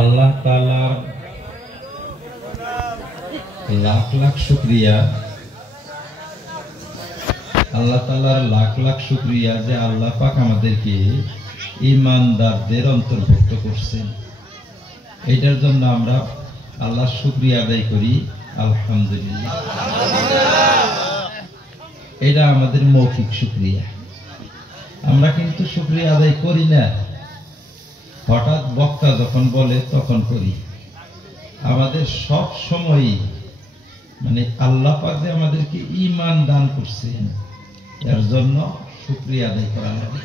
আল্লাহ তাআলার লাখ লাখ শুকরিয়া, আল্লাহ তাআলার লাখ লাখ শুকরিয়া যে আল্লাহ পাক আমাদেরকে ঈমানদারদের অন্তর্ভুক্ত করছেন। এটার জন্য আমরা আল্লাহর শুকরিয়া আদায় করি, আলহামদুলিল্লাহ। এটা আমাদের মৌখিক শুকরিয়া। আমরা কিন্তু শুকরিয়া আদায় করি না, হঠাৎ বক্তা যখন বলে তখন করি। আমাদের সব সময় মানে আল্লাহ পাক যে আমাদেরকে ঈমান দান করছেন এর জন্য শুকরিয়া আদায় করা লাগে।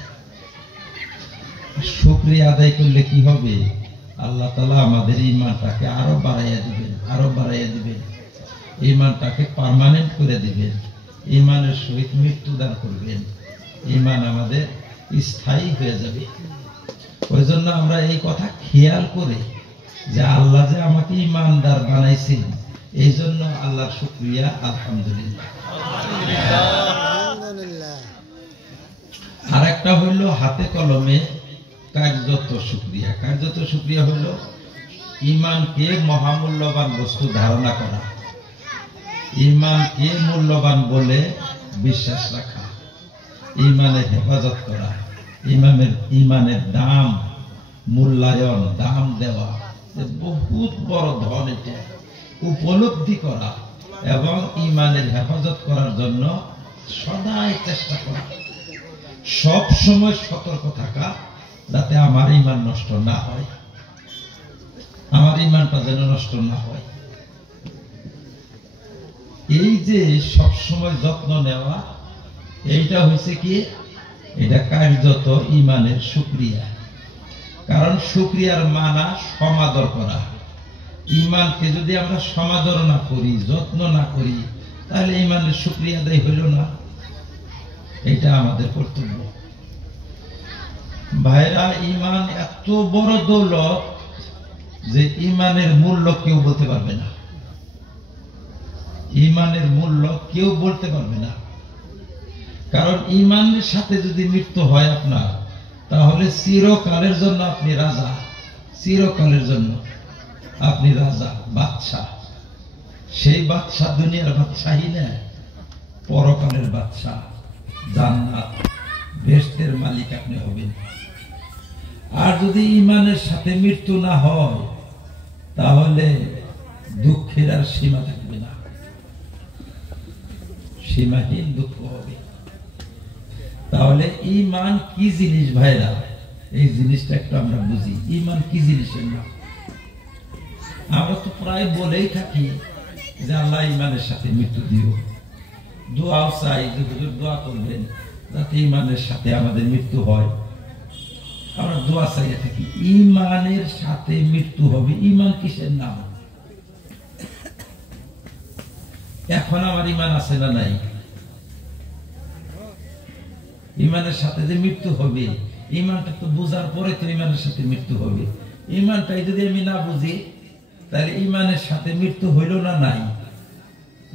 শুকরিয়া আদায় করলে কি হবে? আল্লাহ তাআলা আমাদের ঈমানটাকে আরো বাড়াইয়া দিবেন, আরো বাড়াইয়া দিবেন, ঈমানটাকে পার্মানেন্ট করে দিবেন, ঈমানের সহিত মৃত্যু দান করবেন, ঈমান আমাদের স্থায়ী হয়ে যাবে। ওই জন্য আমরা এই কথা খেয়াল করে যে আল্লাহ যে আমাকে ঈমানদার বানাইছেন, এই জন্য আল্লাহর শুকরিয়া, আলহামদুলিল্লাহ। আর একটা হইল হাতে কলমে কার্যত শুকরিয়া। কার্যত শুকরিয়া হইল ঈমানকে মহামূল্যবান বস্তু ধারণা করা, ঈমানকে মূল্যবান বলে বিশ্বাস রাখা, ঈমানের হেফাজত করা, ঈমানের দাম মূল্যায়ন, দাম দেওয়া, বহুত বড় ধন এটা, উপলব্ধি করা এবং ঈমানের হেফাজত করার জন্য সদাই চেষ্টা করা, সব সময় সতর্ক থাকা যাতে আমার ঈমান নষ্ট না হয়, আমার ঈমানটা যেন নষ্ট না হয়। এই যে সব সময় যত্ন নেওয়া, এইটা হয়েছে কি, এটা কার্যত ঈমানের শুকরিয়া। কারণ শুকরিয়ার মানা সমাদর করা। ঈমানকে যদি আমরা সমাদর না করি, যত্ন না করি, তাহলে ঈমানের শুকরিয়া আদায় হইল না। এটা আমাদের কর্তব্য। ভাইরা, ঈমান এত বড় দৌলত যে ঈমানের মূল্য কেউ বলতে পারবে না, ঈমানের মূল্য কেউ বলতে পারবে না। কারণ ঈমানের সাথে যদি মৃত্যু হয় আপনার, তাহলে চিরকালের জন্য আপনি রাজা, চিরকালের জন্য আপনি রাজা, বাদশাহ। সেই বাদশাহ দুনিয়ার বাদশাহী না, পরকালের বাদশাহ, জান্নাত বেহেশতের মালিক আপনি হবেন। আর যদি ঈমানের সাথে মৃত্যু না হয়, তাহলে দুঃখের আর সীমা থাকবে না, সীমাহীন দুঃখ হবে। তাহলে ঈমান কি জিনিস ভাইরা, এই জিনিসটা একটু আমরা বুঝি। ঈমান কি জিনিসের নাম? আমরা তো প্রায় বলেই থাকি যে আল্লাহ ঈমানের সাথে মৃত্যু দিও, দোয়াও চাই যে হুজুর দোয়া করবেন যাতে ঈমানের সাথে আমাদের মৃত্যু হয়। আমরা দোয়া চাইয়ে থাকি, ঈমানের সাথে মৃত্যু হবে। ঈমান কিসের নাম? এখন আমার ঈমান আছে না নাই? ঈমানের সাথে যে মৃত্যু হবে, ঈমানটা তো বোঝার পরে তো ঈমানের সাথে মৃত্যু হবে। ঈমানটাই যদি আমি না বুঝি, তাহলে ঈমানের সাথে মৃত্যু হইল না নাই?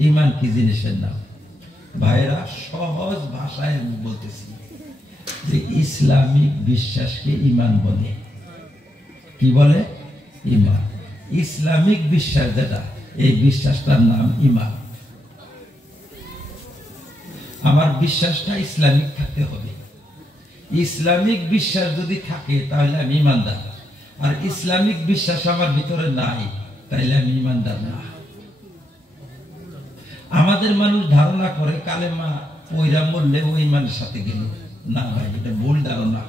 ঈমান কি জিনিসের নাম? ভাইরা, সহজ ভাষায় আমি বলতেছি যে ইসলামিক বিশ্বাসকে ঈমান বলে। কি বলে? ঈমান। ইসলামিক বিশ্বাস যেটা, এই বিশ্বাসটার নাম ঈমান। আমার বিশ্বাসটা ইসলামিক থাকতে হবে। ইসলামিক বিশ্বাস যদি থাকে তাহলে আমি ঈমানদার, আর ইসলামিক বিশ্বাস আমার ভিতরে নাই তাইলে আমি ঈমানদার না। আমাদের মানুষ ধারণা করে কালেমা পয়রা মরলে ওই ঈমানের সাথে গেল। না ভাই, এটা ভুল ধারণা।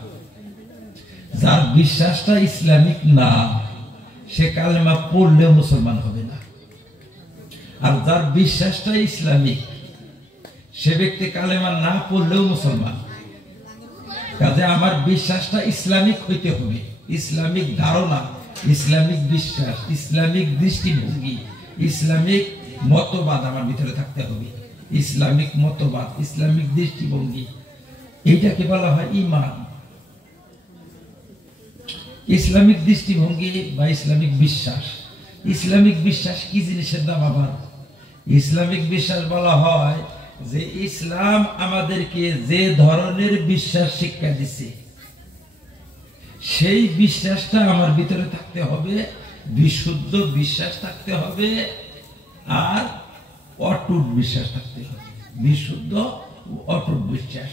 যার বিশ্বাসটা ইসলামিক না, সে কালেমা পড়লেও মুসলমান হবে না। আর যার বিশ্বাসটা ইসলামিক, সে ব্যক্তি কালেমা না পড়লেও মুসলমান। কাজে আমার বিশ্বাসটা ইসলামিক হইতে হবে। ইসলামিক ধারণা, ইসলামিক বিশ্বাস, ইসলামিক দৃষ্টিভঙ্গি, ইসলামিক মতবাদ আমার ভিতরে থাকতে হবে। ইসলামিক মতবাদ, ইসলামিক দৃষ্টিভঙ্গি, এইটাকে বলা হয় ঈমান। ইসলামিক দৃষ্টিভঙ্গি বা ইসলামিক বিশ্বাস ইসলামিক বিশ্বাস কি জিনিসের নাম আবার? ইসলামিক বিশ্বাস বলা হয় যে ইসলাম আমাদেরকে যে ধরনের বিশ্বাস শিক্ষা দিছে সেই বিশ্বাসটা আমার ভিতরে থাকতে হবে, বিশুদ্ধ বিশ্বাস থাকতে হবে, আর অটুট বিশ্বাস থাকতে হবে। বিশুদ্ধ অটুট বিশ্বাস।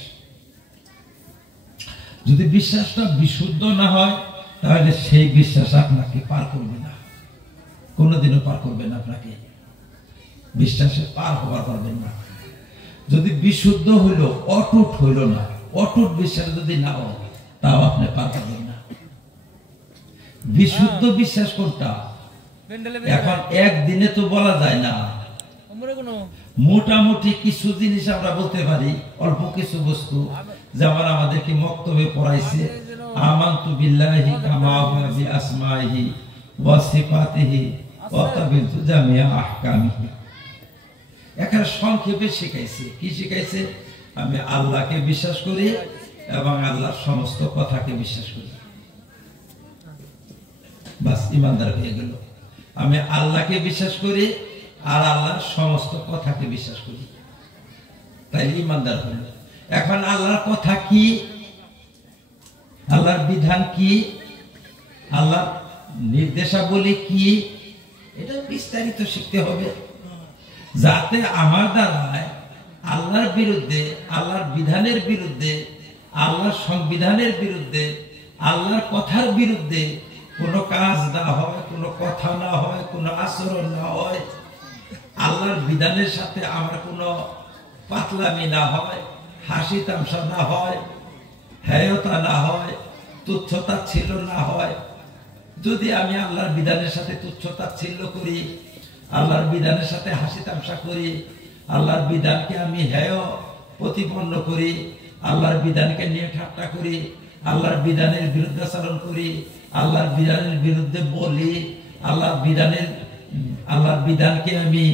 যদি বিশ্বাসটা বিশুদ্ধ না হয় তাহলে সেই বিশ্বাস আপনাকে পার করবে না, কোনোদিনও পার করবে না, আপনাকে বিশ্বাসে পার হওয়ার পারবেন না। যদি বিশুদ্ধ হইল, অটুট হইল না, অটুট বিশ্বাস যদি না হয় তাও আপনি পার করবেন না। বিশুদ্ধ বিশ্বাস কোনটা? এখন একদিনে তো বলা যায় না, মোটামুটি কিছু জিনিস আমরা বলতে পারি, অল্প কিছু বস্তু, যেমন আমাদেরকে মক্তবে পড়াইছে আমানতু বিল্লাহি কামা হুয়া বিআসমাইহি ওয়া সিফাতিহি ওয়া তাবিতু জামিআ আহকামিহি। এখানে সংক্ষেপে শিখাইছে, কি শিখাইছে? আমি আল্লাহকে বিশ্বাস করি এবং আল্লাহর সমস্ত কথাকে বিশ্বাস করি, বাস ইমানদার হয়ে গেল। আমি আল্লাহকে বিশ্বাস করি আর আল্লাহর সমস্ত কথাকে বিশ্বাস করি, তাই ইমানদার হলো। এখন আল্লাহর কথা কি, আল্লাহর বিধান কি, আল্লাহর নির্দেশাবলী কি, এটা বিস্তারিত শিখতে হবে, যাতে আমার দ্বারায় আল্লাহর বিরুদ্ধে, আল্লাহর বিধানের বিরুদ্ধে, আল্লাহর সংবিধানের বিরুদ্ধে, আল্লাহর কথার বিরুদ্ধে কোনো কাজ না হয়, কোনো কথা না হয়, কোনো আচরণ না হয়, আল্লাহর বিধানের সাথে আমার কোনো পাতলামি না হয়, হাসি তামসা না হয়, হেয়তা না হয়, তুচ্ছতাচ্ছিল্য না হয়। যদি আমি আল্লাহর বিধানের সাথে তুচ্ছতাচ্ছিল্য করি, আল্লাহর বিধানের সাথে হাসি তামসা করি, আল্লাহর বিধানকে আমি হেয় প্রতিপন্ন করি, আল্লাহর বিধানকে নিয়ে ঠাট্টা করি, আল্লাহর বিধানের বিরুদ্ধাচরণ করি, আল্লাহর বিধানের বিরুদ্ধে বলি, আল্লাহর বিধানকে আমি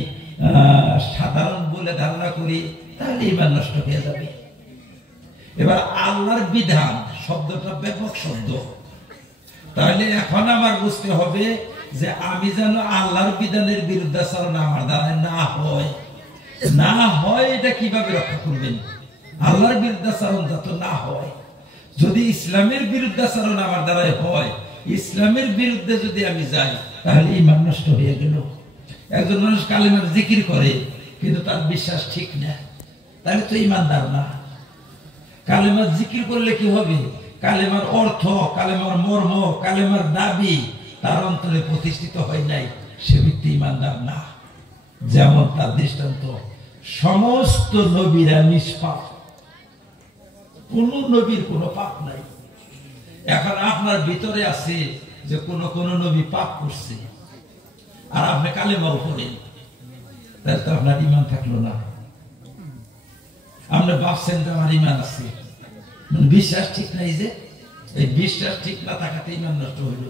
সাধারণ বলে ধারণা করি, তাহলে ঈমান নষ্ট হয়ে যাবে। এবার আল্লাহর বিধান শব্দটা ব্যাপক শব্দ, তাহলে এখন আমার বুঝতে হবে যে আমি যেন আল্লাহর বিধানের বিরুদ্ধাচরণ আমার দ্বারা না হয়, এটা কিভাবে রক্ষা করবেন? আল্লাহর বিরুদ্ধাচরণ যাতে না হয়। যদি ইসলামের বিরুদ্ধাচরণ আমার দ্বারাই হয়, ইসলামের বিরুদ্ধে যদি আমি যাই, তাহলে ঈমান নষ্ট হয়ে গেল। একজন মানুষ কালেমার জিকির করে কিন্তু তার বিশ্বাস ঠিক না, তাহলে তো ঈমানদার না। কালেমার জিকির করলে কি হবে? কালেমার অর্থ, কালেমার মর্ম, কালেমার দাবি তার অন্তরে প্রতিষ্ঠিত হয় নাই, সে ব্যক্তি ঈমানদার না। যেমন তার দৃষ্টান্ত, সমস্ত নবীরা নিষ্পাপ, কোন নবীর কোনো পাপ নাই। এখন আপনার ভিতরে আছে যে কোন নবী পাপ করছে, আর আপনি কালেমার উপরে, তাহলে তো আপনার ঈমান থাকলো না। আপনি ভাবছেন যে আমার ঈমান আছে, বিশ্বাস ঠিক নাই, যে এই বিশ্বাস ঠিক না থাকাতে ঈমান নষ্ট হইল।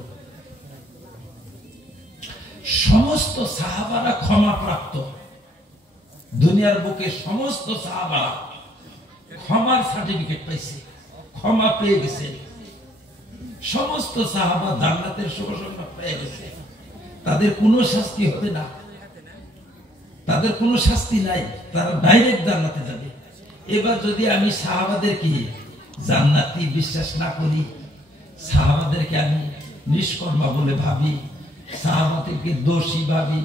সমস্ত সাহাবারা ক্ষমা প্রাপ্ত, দুনিয়ার বুকে সমস্ত সাহাবারা ক্ষমার সার্টিফিকেট পাইছে, ক্ষমা পেয়ে গেছে। সমস্ত সাহাবা জান্নাতের সুসংবাদ পেয়ে গেছে, তাদের কোনো শাস্তি হবে না, তাদের কোনো শাস্তি নাই, তারা ডাইরেক্ট জান্নাতে যাবে। এবার যদি আমি সাহাবাদেরকে জান্নাতি বিশ্বাস না করি, সাহাবাদেরকে আমি নিষ্কর্মা বলে ভাবি, সাহাবাদেরকে দোষী ভাবি,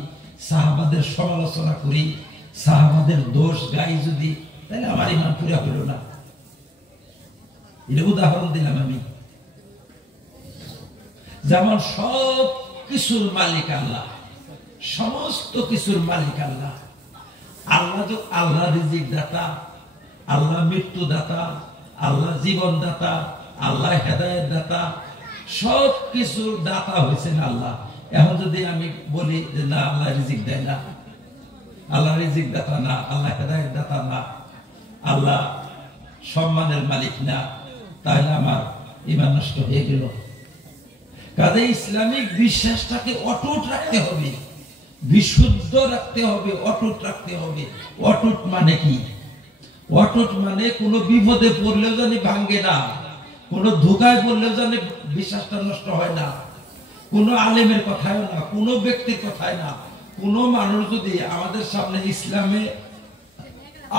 সাহাবাদের সমালোচনা করি, সাহাবাদের দোষ গাই যদি, তাহলে আমার ঈমান পুরা হইল না। এটা উদাহরণ দিলাম আমি। যেমন সব কিছুর মালিক আল্লাহ, সমস্ত কিছুর মালিক আল্লাহ। আল্লাহ রিজিক দাতা, আল্লাহ মৃত্যু দাতা, আল্লাহ জীবন দাতা, আল্লাহ হেদায়েত দাতা, সব কিছুর দাতা হয়েছেন আল্লাহ। এখন যদি আমি বলি যে না, আল্লাহ রিজিক দেয় না, আল্লাহ রিজিক দাতা না, আল্লাহ হেদায়েত দাতা না, আল্লাহ সম্মানের মালিক না, তাহলে আমার ঈমান নষ্ট হয়ে গেল। কাজে ইসলামিক বিশ্বাসটাকে অটুট রাখতে হবে, বিশুদ্ধ রাখতে হবে, অটুট রাখতে হবে। অটুট মানে কি? অটুট মানে কোনো বিপদে পড়লেও জানি ভাঙ্গে না, কোনো ধোঁকায় পড়লেও জানি বিশ্বাসটা নষ্ট হয় না, কোনো আলেমের কথায় না, কোনো ব্যক্তির কথায় না। কোনো মানুষ যদি আমাদের সামনে ইসলামে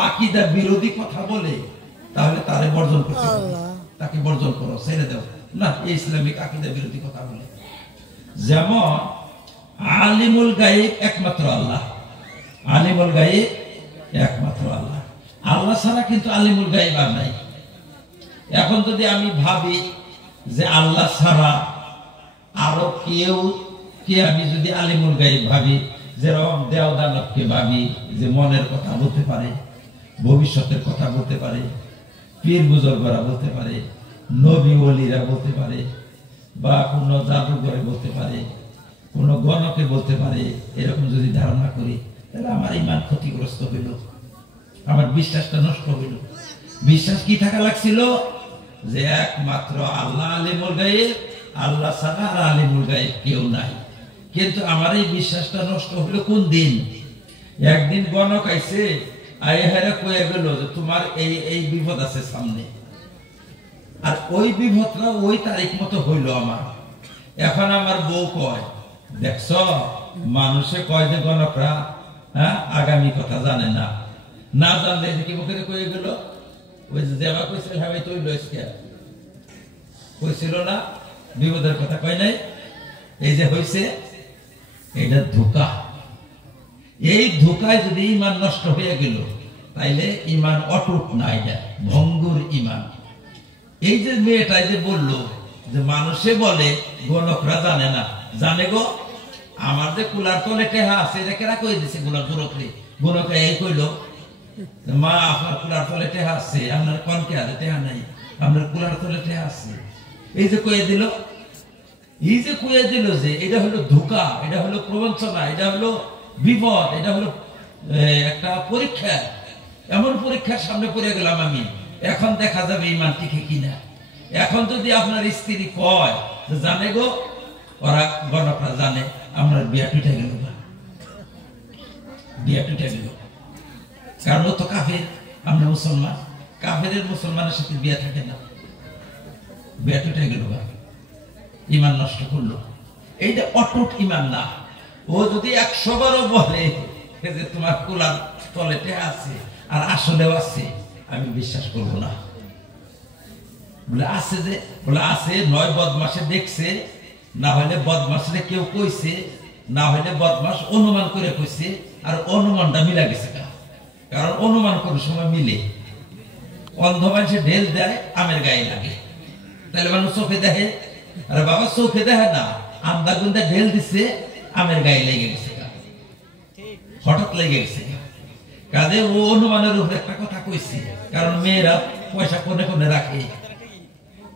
আকীদা বিরোধী কথা বলে তাহলে তারে বর্জন করতে হবে, তাকে বর্জন করো, ছেড়ে দাও না। এই ইসলামিক আকীদা বিরোধী কথা বলে, যেমন আলিমুল গায়ব একমাত্র আল্লাহ, আলিমুল গায়ব একমাত্র আল্লাহ, আল্লাহ ছাড়া কিন্তু আলিমুল গায়ব আর নাই। এখন যদি আমি ভাবি যে আল্লাহ ছাড়া আরো কেউ কে, আমি যদি আলিমুল গায়ব ভাবি, যেরকম দেওদানবকে ভাবি যে মনের কথা বলতে পারে, ভবিষ্যতের কথা বলতে পারে, পীর বুজুর্গরা বলতে পারে, নবী ওলিরা বলতে পারে, বা কোন জাদুঘরে বলতে পারে, কোন গণকে বলতে পারে, এরকম যদি ধারণা করি তাহলে আমার ঈমান ক্ষতিগ্রস্ত হইল, আমার বিশ্বাসটা নষ্ট হইল। বিশ্বাস কি থাকা লাগছিল যে একমাত্র আল্লাহ আলিমুল গায়ব, আল্লাহ ছাড়া আর আলিমুল গায়ব কেউ নাই। কিন্তু আমার এই বিশ্বাসটা নষ্ট হলো কোন দিন? একদিন গণক আইছে, আইহারে কয়ে গেল যে তোমার এই এই বিপদ আছে সামনে, আর ওই বিপদটা ওই তারিখ মতো হইল আমার। এখন আমার বউ কয়, দেখছ মানুষে কয় যে গণকরা আগামী কথা জানে না, না জানলে কি মুখে কয়ে গেল, ওই যে দেবা কইছিল হাই তুই লইসকে কইছিল না, বিপদের কথা কয় নাই, এই যে হইছে এটা ধোঁকা। এই ধোঁকায় যদি ঈমান নষ্ট হয়ে গেল তাইলে ঈমান অটুট না, এটা ভঙ্গুর ঈমান। এই যে মেয়েটাই যে বললো যে মানুষে বলে গণকরা জানে না, জানে গো, আমার যে কুলার তলে টেহা আছে এটা কেরা কই দিছে গুলার গণকরে? গণকে এই কইলো মা আপনার কুলার তলে টেহা আছে, আপনার কনকে আছে টেহা নাই, আপনার কুলার তলে টেহা আছে, এই যে কয়ে দিল, এই যে কয়ে দিল যে এটা হলো ধোঁকা, এটা হলো প্রবঞ্চনা, এটা হলো বিপদ, এটা হলো একটা পরীক্ষা। এমন পরীক্ষার সামনে পড়ে গেলাম আমি, এখন দেখা যাবে ঈমান টিকে কিনা। এখন যদি আপনার স্ত্রী কয় জানে গো, ওরা গণকরা জানে, আমরা বিয়া টুটে গেল, বিয়া টুটে গেল, কারণ ও তো কাফের, আমরা মুসলমান, কাফেরের মুসলমানের সাথে বিয়া থাকে না, বিয়া টুটে গেল, ঈমান নষ্ট করলো। এইটা অটুট ঈমান না। ও যদি 100 বারও বলে যে তোমার কুলার তলেতে আছে আর আসলেও আছে, আমি বিশ্বাস করব না। বলে আছে যে, বলে আছে, নয় বদমাসে দেখছে, না হলে বদমাসে কেউ কইছে, না হলে বদমাস অনুমান করে কইছে, আর অনুমানটা মিলা গেছে, কারণ অনুমান করার সময় মিলে। অন্ধ মানুষে ঢেল দেয়, আমের গায়ে লাগে, তাহলে মানুষ চোখে দেখে, আরে বাবা চোখে দেখে না, আমদা গুন্দা ঢেল দিচ্ছে, আমের গায়ে লেগে গেছে, হঠাৎ লেগে গেছে। কাজে ও অনুমানের উপরে একটা কথা কইছে, কারণ মেয়েরা পয়সা কোনে কোনে রাখে,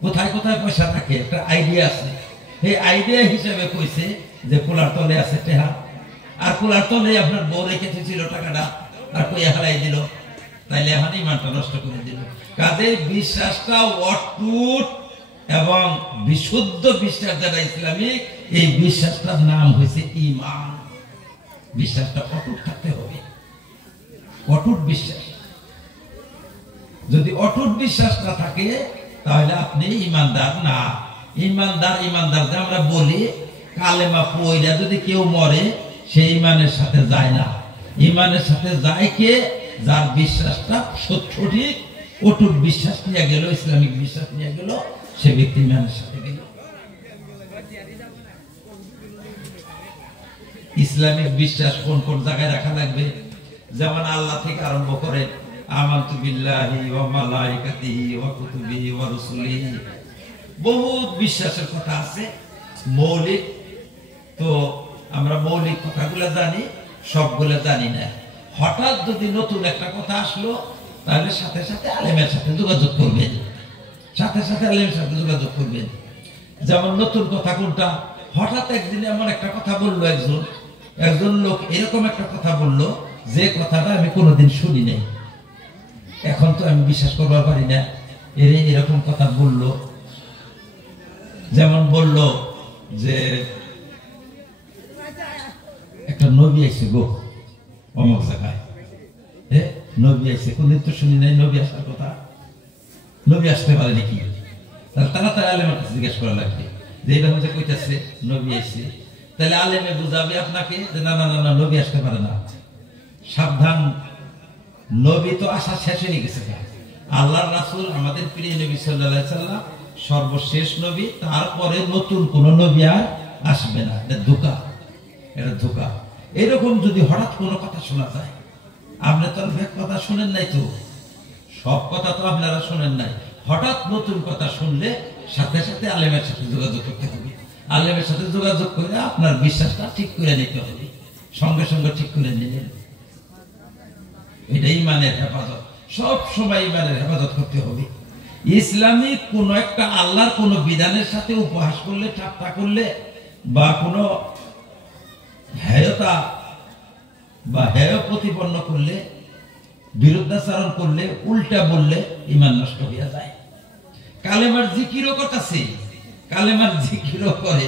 কোথায় কোথায় পয়সা রাখে, একটা আইডিয়া আছে। এই আইডিয়া হিসেবে কইছে যে কুলার তলে আছে টেহা, আর কুলার তলে আপনার বউ রেখে ছিল টাকাটা, আর কই হারাই দিল, তাইলে এখন ঈমানটা নষ্ট করে দিল। কাজে বিশ্বাসটা অটুট এবং বিশুদ্ধ বিশ্বাস যারা ইসলামিক, এই বিশ্বাসটার নাম হয়েছে ঈমান। বিশ্বাসটা অটুট থাকতে হবে, অটুট বিশ্বাস। যদি অটুট বিশ্বাস না থাকে তাহলে আপনি ঈমানদার না। ঈমানদার, ঈমানদার যে আমরা বলি, কালেমা পয়রা যদি কেউ মরে সে ঈমানের সাথে যায় না। ঈমানের সাথে যায় কে? যার বিশ্বাসটা সঠিক, অটুট বিশ্বাস নিয়ে গেল, ইসলামিক বিশ্বাস নিয়ে গেল, সে ব্যক্তি ঈমানের সাথে গেল। ইসলামিক বিশ্বাস কোন কোন জায়গায় রাখা লাগবে? যেমন আল্লাহ থেকে আরম্ভ করে আমানতু বিল্লাহি ওয়া মালাইকাতিহি ওয়া কুতুবিহি ওয়া রুসুলিহি, বহুত বিশ্বাসের কথা আছে মৌলিক। তো আমরা মৌলিক কথাগুলো জানি, সবগুলো জানি না। হঠাৎ যদি নতুন একটা কথা আসলো তাহলে সাথে সাথে আলেমের সাথে যোগাযোগ করবেন, সাথে সাথে আলেমের সাথে যোগাযোগ করবেন। যেমন নতুন কথা কোনটা? হঠাৎ একদিন এমন একটা কথা বললো একজন লোক, এরকম একটা কথা বললো যে কথাটা আমি কোনোদিন শুনি নাই, এখন তো আমি বিশ্বাস করবার পারি না, এরকম কথা বললো। যেমন বললো যে একটা নবী আইছে গো অমুক জায়গায়, নবী আইছে, কোনদিন তো শুনি নাই নবী আসার কথা, নবী আসতে পারে নাকি? তাহলে তাড়াতাড়ি আলেমের কাছে জিজ্ঞেস করা লাগবে যে এটা হচ্ছে কইতাছে নবী এসে, তাহলে আলেমে বুঝাবে আপনাকে যে না না না না নবী আসতে পারে না, সাবধান, নবী তো আসা শেষ হয়ে গেছে। আল্লাহর রাসূল আমাদের প্রিয় নবী সাল্লাল্লাহু আলাইহি সাল্লাম সর্বশেষ নবী, তারপরে নতুন কোন নবী আর আসবে না। এটা ধোঁকা, এটা ধোঁকা। এরকম যদি হঠাৎ কোনো কথা শোনা যায়, আপনি তো কথা শুনেন নাই, তো সব কথা তো আপনারা শুনেন নাই, হঠাৎ নতুন কথা শুনলে সাথে সাথে আলেমের সাথে যোগাযোগ করতে হবে। আলেমের সাথে যোগাযোগ করে আপনার বিশ্বাসটা ঠিক করে নিতে হবে, সঙ্গে সঙ্গে ঠিক করে নিলেন। এটা ইমানের হেফাজত, সব সময় ইমানের হেফাজত করতে হবে। ইসলামী কোন একটা আল্লাহর কোন বিধানের সাথে উপহাস করলে, ঠাট্টা করলে, বা কোনো হেয়তা বা হেয় প্রতিপন্ন করলে, বিরুদ্ধাচরণ করলে, উল্টা বললে ইমান নষ্ট হয়ে যায়। কালেমার জিকিরও করতেছে, কালেমার জিকিরও করে,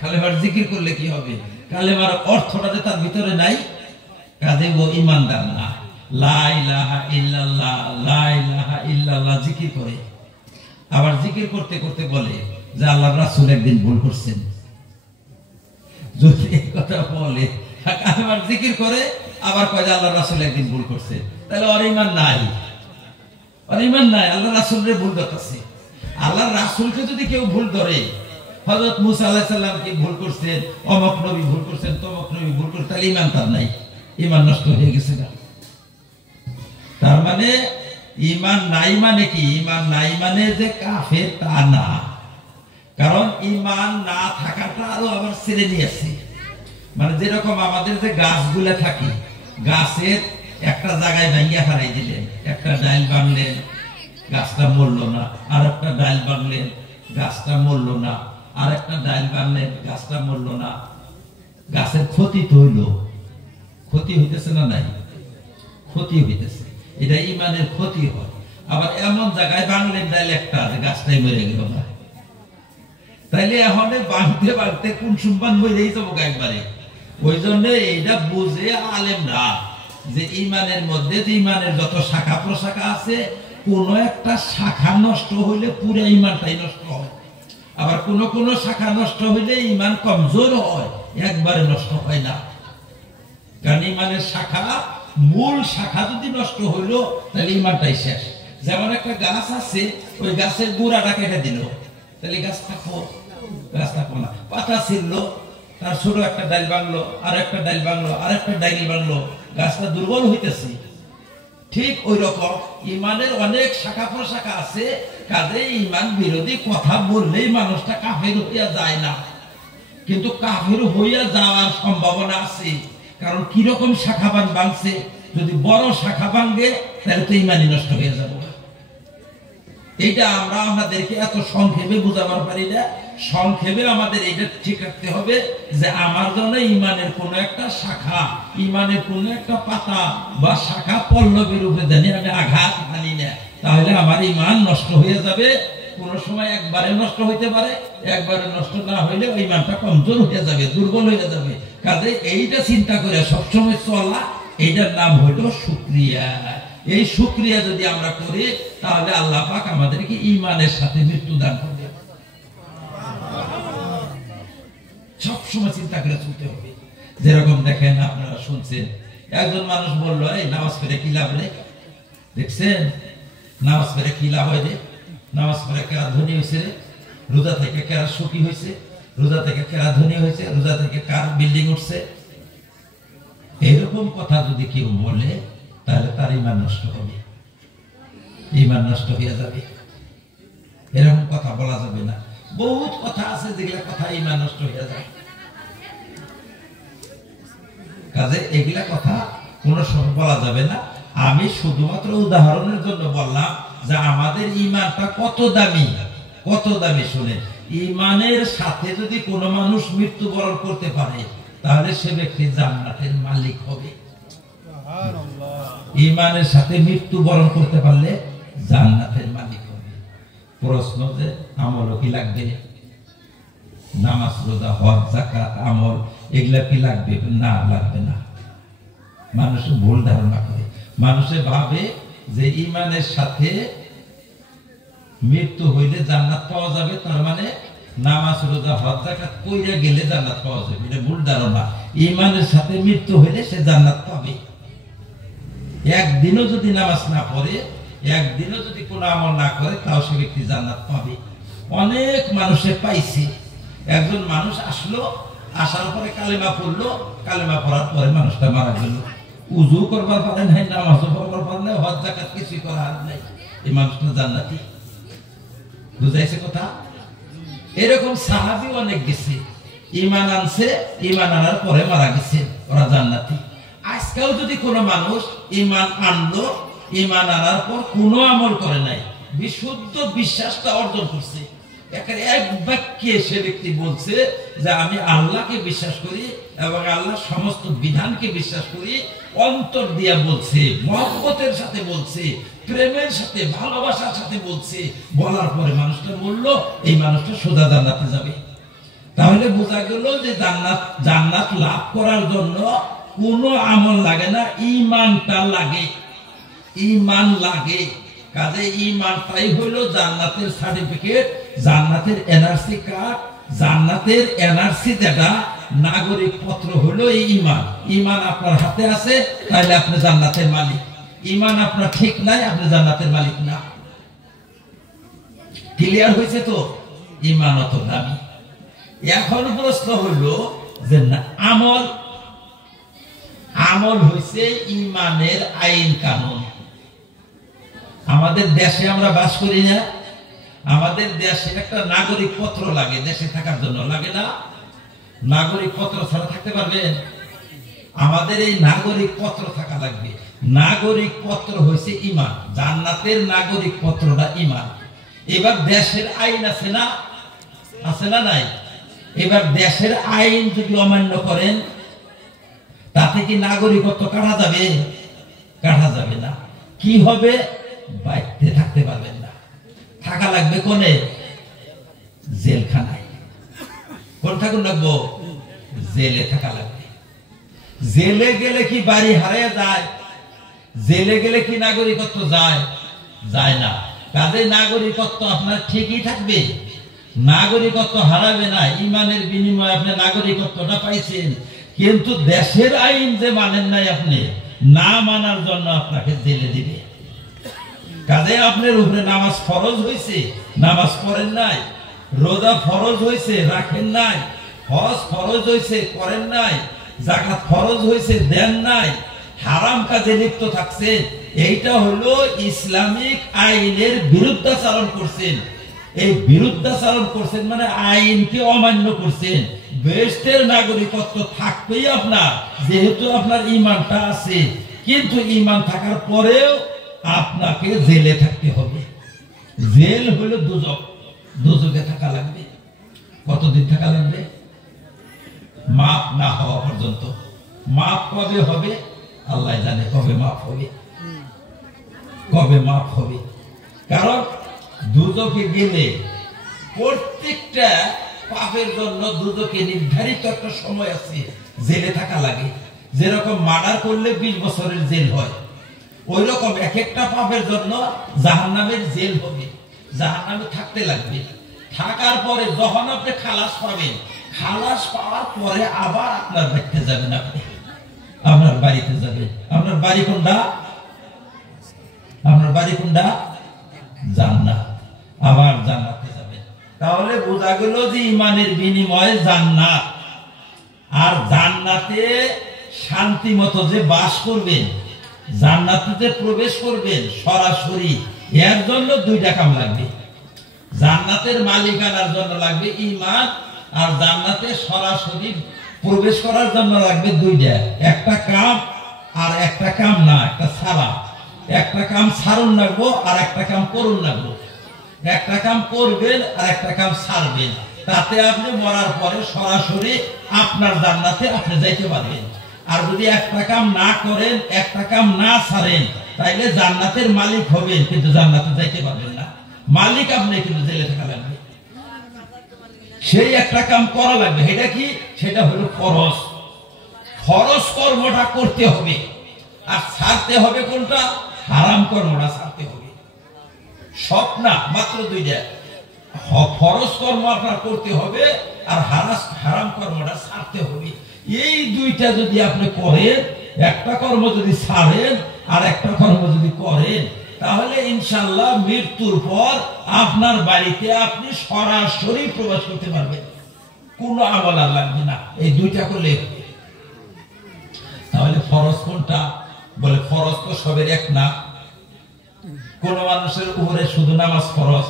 কালেমার জিকির করলে কি হবে? কালেমার অর্থটা যে তার ভিতরে নাই, কাজে ও ইমানদার না। লা ইলাহা ইল্লাল্লাহ, লা ইলাহা ইল্লাল্লাহ জিকির করে, আবার জিকির করতে করতে বলে যে আল্লাহর রাসূল একদিন ভুল করছেন। যদি এই কথা বলে, কালেমার জিকির করে, আবার কয় যে আল্লাহর রাসূল একদিন ভুল করছে, তাহলে ওর ঈমান নাই, ওর ঈমান নাই। আল্লাহর রাসূলের ভুল ধরতেছে। আল্লাহর রাসূলকে যদি কেউ ভুল ধরে, হযরত মুসা আলাইহিস সালাম কি ভুল করছেন, অমুক নবী ভুল করছেন, তমুক নবী ভুল করছেন, তাহলে ঈমান তার নাই, ঈমান নষ্ট হয়ে গেছে না। তার মানে ঈমান নাই মানে কি? ঈমান নাই মানে যে কাফের তা না, কারণ ঈমান না থাকাটা আরো আবার শ্রেণী আছে। মানে যেরকম আমাদের যে গাছগুলা থাকে, গাছের একটা জায়গায় ভাঙিয়া হারাই দিলেন, একটা ডাল ভাঙলেন, গাছটা মরলো না, আর একটা ডাল ভাঙলেন, গাছটা মরলো না, আর একটা ডাল ভাঙলেন, গাছটা মরলো না, গাছের ক্ষতি তো হইল, ক্ষতি হইতেছে না? নাই, ক্ষতি হইতেছে। এটা ঈমানের ক্ষতি হয়। আবার এমন জায়গায় ভাঙলেন ডাল একটা, যে গাছটাই মরে গেল না, তাইলে এখন বাঁধতে বাঁধতে কোন সুম্বান মরেই যাবো একবারে। ওই জন্য এইটা বুঝে আলেমরা যে ঈমানের মধ্যে যে ঈমানের যত শাখা প্রশাখা আছে, কোন একটা শাখা নষ্ট হইলে পুরো ঈমানটাই নষ্ট হয়। আবার কোন কোন শাখা নষ্ট হইলে ঈমান কমজোর হয়, একবারে নষ্ট হয় না। কারণ ঈমানের শাখা, মূল শাখা যদি নষ্ট হইলো, তাহলে ঈমানটাই শেষ। যেমন একটা গাছ আছে, ওই গাছের গোড়াটা কেটে দিল, তাহলে গাছ থাকবো? গাছ থাকবো না। পাতা ছিঁড়লো, তার ছোট একটা ডাল ভাঙলো, আর একটা ডাল ভাঙলো, আর একটা ডাল ভাঙলো, গাছটা দুর্বল হইতেছে। ঠিক ওই রকম ঈমানের অনেক শাখা প্রশাখা আছে, কাজে ঈমান বিরোধী কথা বললেই মানুষটা কাফের হইয়া যায় না, কিন্তু কাফের হইয়া যাওয়ার সম্ভাবনা আছে। কারণ কিরকম শাখা ভাঙছে, যদি বড় শাখা ভাঙে তাহলে তো ঈমানই নষ্ট হয়ে যাবে। এইটা আমরা আমাদেরকে এত সংক্ষেপে বুঝাবার পারি না। সংক্ষেপে আমাদের এইটা ঠিক রাখতে হবে যে আমার জন্য ঈমানের কোন একটা শাখা, ঈমানের কোন একটা পাতা বা শাখা পল্লবের উপরে জানি আমি আঘাত হানি না, তাহলে আমার ঈমান নষ্ট হয়ে যাবে। কোন সময় একবারে নষ্ট হইতে পারে, একবারে নষ্ট না হইলে ওই ঈমানটা কমজোর হয়ে যাবে, দুর্বল হয়ে যাবে। কাজে এইটা চিন্তা করে সবসময় চলা, এইটার নাম হইল শুকরিয়া। এই শুকরিয়া যদি আমরা করি, তাহলে আল্লাহ পাক আমাদেরকে ঈমানের সাথে মৃত্যু দান করবে। সবসময় চিন্তা করে চলতে হবে। যেরকম দেখেন, আপনারা শুনছেন, একজন মানুষ বললো, এই নামাজ পড়ে কি লাভ রে? দেখছেন নামাজ পড়ে কি লাভ হয় রে? নামাজ পড়ে কেরা ধনী হয়েছে রে? রোজা থেকে কেরা সুখী হয়েছে? রোজা থেকে কেরা ধনী হয়েছে? রোজা থেকে কার বিল্ডিং উঠছে? এরকম কথা যদি কেউ বলে, তাহলে তার ঈমান নষ্ট হবে, ঈমান নষ্ট হয়ে যাবে। এরকম কথা বলা যাবে না। বহুত কথা আছে যেগুলা কথা ঈমান নষ্ট হয়ে যায়। কাজে এগুলা কথা কোন সময় বলা যাবে না। আমি শুধুমাত্র উদাহরণের জন্য বললাম যে আমাদের ঈমানটা কত দামি, কত দামি। শুনে, ঈমানের সাথে যদি কোনো মানুষ মৃত্যুবরণ করতে পারে, তাহলে সে ব্যক্তি জান্নাতের মালিক হবে। ঈমানের সাথে মৃত্যুবরণ করতে পারলে জান্নাতের মালিক হবে। প্রশ্ন যে আমল কি লাগবে? নামাজ, রোজা, হজ, যাকাত, আমল এগুলা কি লাগবে? না, লাগবে না। মানুষ ভুল ধারণা করে, মানুষে ভাবে যে ঈমানের সাথে মৃত্যু হইলে জান্নাত পাওয়া যাবে, তার মানে নামাজ রোজা হজ যাকাত কইরা গেলে জান্নাত পাওয়া যাবে, এটা ভুল ধারণা। ঈমানের সাথে মৃত্যু হইলে সে জান্নাত পাবে। একদিনও যদি নামাজ না পড়ে, একদিনও যদি কোনো আমল না করে, তাও সে ব্যক্তি জান্নাত পাবে। অনেক মানুষে পাইছে। একজন মানুষ আসলো, আসার পরে কালেমা পড়লো, কালেমা পড়ার পরে মানুষটা মারা গেল। উজু করবার পারে নাই, নামাজও পড়বার পারে নাই, হজ যাকাত কিছুই করা নাই, এই মানুষটা জান্নাতি। বুঝাইছে কথা? এরকম সাহাবী অনেক গেছে, ঈমান আনছে, ঈমান আনার পরে মারা গেছে, ওরা জান্নাতি। আজকেও যদি কোনো মানুষ ঈমান আনলো, ঈমান আনার পর কোনো আমল করে নাই, বিশুদ্ধ বিশ্বাসটা অর্জন করছে, এক বাক্যে সে ব্যক্তি বলছে যে আমি আল্লাহকে বিশ্বাস করি এবং আল্লাহর সমস্ত বিধানকে বিশ্বাস করি, অন্তর দিয়া বলছে, মহব্বতের সাথে বলছে, প্রেমের সাথে, ভালোবাসার সাথে বলছে, বলার পরে মানুষটা বলল, এই মানুষটা সোজা জান্নাতে যাবে। তাহলে বোঝা গেল যে জান্নাত লাভ করার জন্য কোনো আমল লাগে না, ঈমানটা লাগে, ঈমান লাগে। কাজে ঈমানটাই হলো জান্নাতের সার্টিফিকেট, জান্নাতের এনআরসি কার্ড, জান্নাতের এনআরসি যেটা নাগরিক পত্র হলো এই ঈমান। ঈমান আপনার হাতে আছে, তাহলে আপনি জান্নাতের মালিক। ঈমান আপনার ঠিক নাই, আপনি জান্নাতের মালিক না। ক্লিয়ার হয়েছে তো? ঈমান অত দামি। এখন প্রশ্ন হলো যে আমল হইছে ঈমানের আইন কানুন। আমাদের দেশে আমরা বাস করি না, আমাদের দেশে একটা নাগরিক পত্র লাগে, দেশে থাকার জন্য লাগে না? নাগরিক পত্র ছাড়া থাকতে পারবেন? আমাদের এই নাগরিক পত্র থাকা লাগবে। নাগরিক পত্র হইছে ঈমান, জান্নাতের নাগরিক পত্রটা ঈমান। এবার দেশের আইন আছে না? আছে না নাই? এবার দেশের আইন যদি অমান্য করেন, তাতে কি নাগরিকত্ব কাটা যাবে? কাটা যাবে না। কি হবে? বাইরে থাকতে পারবেন না, থাকা লাগবে কোনে? জেলখানায়। কোন থাকুন লাগবো? জেলে থাকা লাগবে। জেলে গেলে কি বাড়ি হারিয়ে যায়? জেলে গেলে কি নাগরিকত্ব যায়? যায় না। কাজে নাগরিকত্ব আপনার ঠিকই থাকবে, নাগরিকত্ব হারাবে না। ঈমানের বিনিময়ে আপনি নাগরিকত্বটা পাইছেন, কিন্তু দেশের আইন যে মানেন নাই, আপনি না মানার জন্য আপনাকে জেলে দিবে। কাজে আপনার উপরে নামাজ ফরজ হয়েছে, নামাজ পড়েন নাই, রোজা ফরজ হয়েছে, রাখেন নাই, হজ ফরজ হয়েছে, করেন নাই, যাকাত ফরজ হয়েছে, দেন নাই, হারাম কাজে লিপ্ত থাকছেন। এইটা হলো ইসলামিক আইনের বিরুদ্ধাচরণ করছেন। এই বিরুদ্ধাচরণ করছেন মানে আইনকে অমান্য করছেন। বেহেশতের নাগরিকত্ব থাকবেই আপনার, যেহেতু আপনার ঈমানটা আছে, কিন্তু ঈমান থাকার পরেও আপনাকে জেলে থাকতে হবে। জেল হলো দুজক, দুজকে থাকা লাগবে। কতদিন থাকা লাগবে? মাপ না হওয়া পর্যন্ত। মাপ কবে হবে আল্লাহ জানে, কবে মাপ হবে, কবে মাপ হবে। কারণ দুজকে গেলে প্রত্যেকটা পাপের জন্য দুজকে নির্ধারিত একটা সময় আছে, জেলে থাকা লাগে। যেরকম মার্ডার করলে 20 বছরের জেল হয়, ওই রকম এক একটা পাপের জন্য জাহান্নামের জেল হবে, জাহান্নামে থাকতে লাগবে। থাকার পরে যখন আপনি খালাস পাবেন, খালাস পাওয়ার পরে আবার আপনার বাড়িতে যাবেন, আপনি আপনার বাড়িতে যাবেন। আপনার বাড়ি কোনটা? আপনার বাড়ি কোনটা? জান্নাত। আবার জান্নাতে যাবেন। তাহলে বোঝা গেল যে ঈমানের বিনিময়ে জান্নাত। আর জান্নাতে শান্তি মতো যে বাস করবেন, জান্নাতে প্রবেশ করবেন সরাসরি, এর জন্য দুইটা কাম লাগবে। জান্নাতের মালিকানার জন্য লাগবে ঈমান, আর জান্নাতে সরাসরি প্রবেশ করার জন্য লাগবে দুইটা, একটা কাম আর একটা কাম না, একটা ছাড়া। একটা কাম ছাড়ুন লাগবো আর একটা কাম করুন লাগবো। একটা কাম করবেন আর একটা কাম ছাড়বেন, তাতে আপনি মরার পরে সরাসরি আপনার জান্নাতে আপনি যাইতে পারবেন। আর যদি একটা কাম না করেন, একটা কাম না ছাড়েন, তাইলে জান্নাতের মালিক হবেন কিন্তু জান্নাতে যাইতে পারবেন না। মালিক আপনি, কিন্তু জেলে থাকা লাগবে। সেই একটা কাম করা লাগবে। এটা কি? সেটা হলো ফরজ। ফরজ কর্মটা করতে হবে, আর ছাড়তে হবে কোনটা? হারাম কর্মটা ছাড়তে হবে। সব না, মাত্র দুইটা। ফরজ কর্ম আপনার করতে হবে আর হারাম কর্মটা ছাড়তে হবে। এই দুইটা যদি আপনি করেন, একটা কর্ম যদি ছাড়েন আর একটা কর্ম যদি করেন, তাহলে ইনশাআল্লাহ মৃত্যুর পর আপনার বাড়িতে আপনি সরাসরি প্রবেশ করতে পারবেন, কোনো আমল আর লাগবে না, এই দুইটা করলে। তাহলে ফরজ কোনটা? বলে ফরজ তো সবের এক না। কোন মানুষের উপরে শুধু নামাজ ফরজ,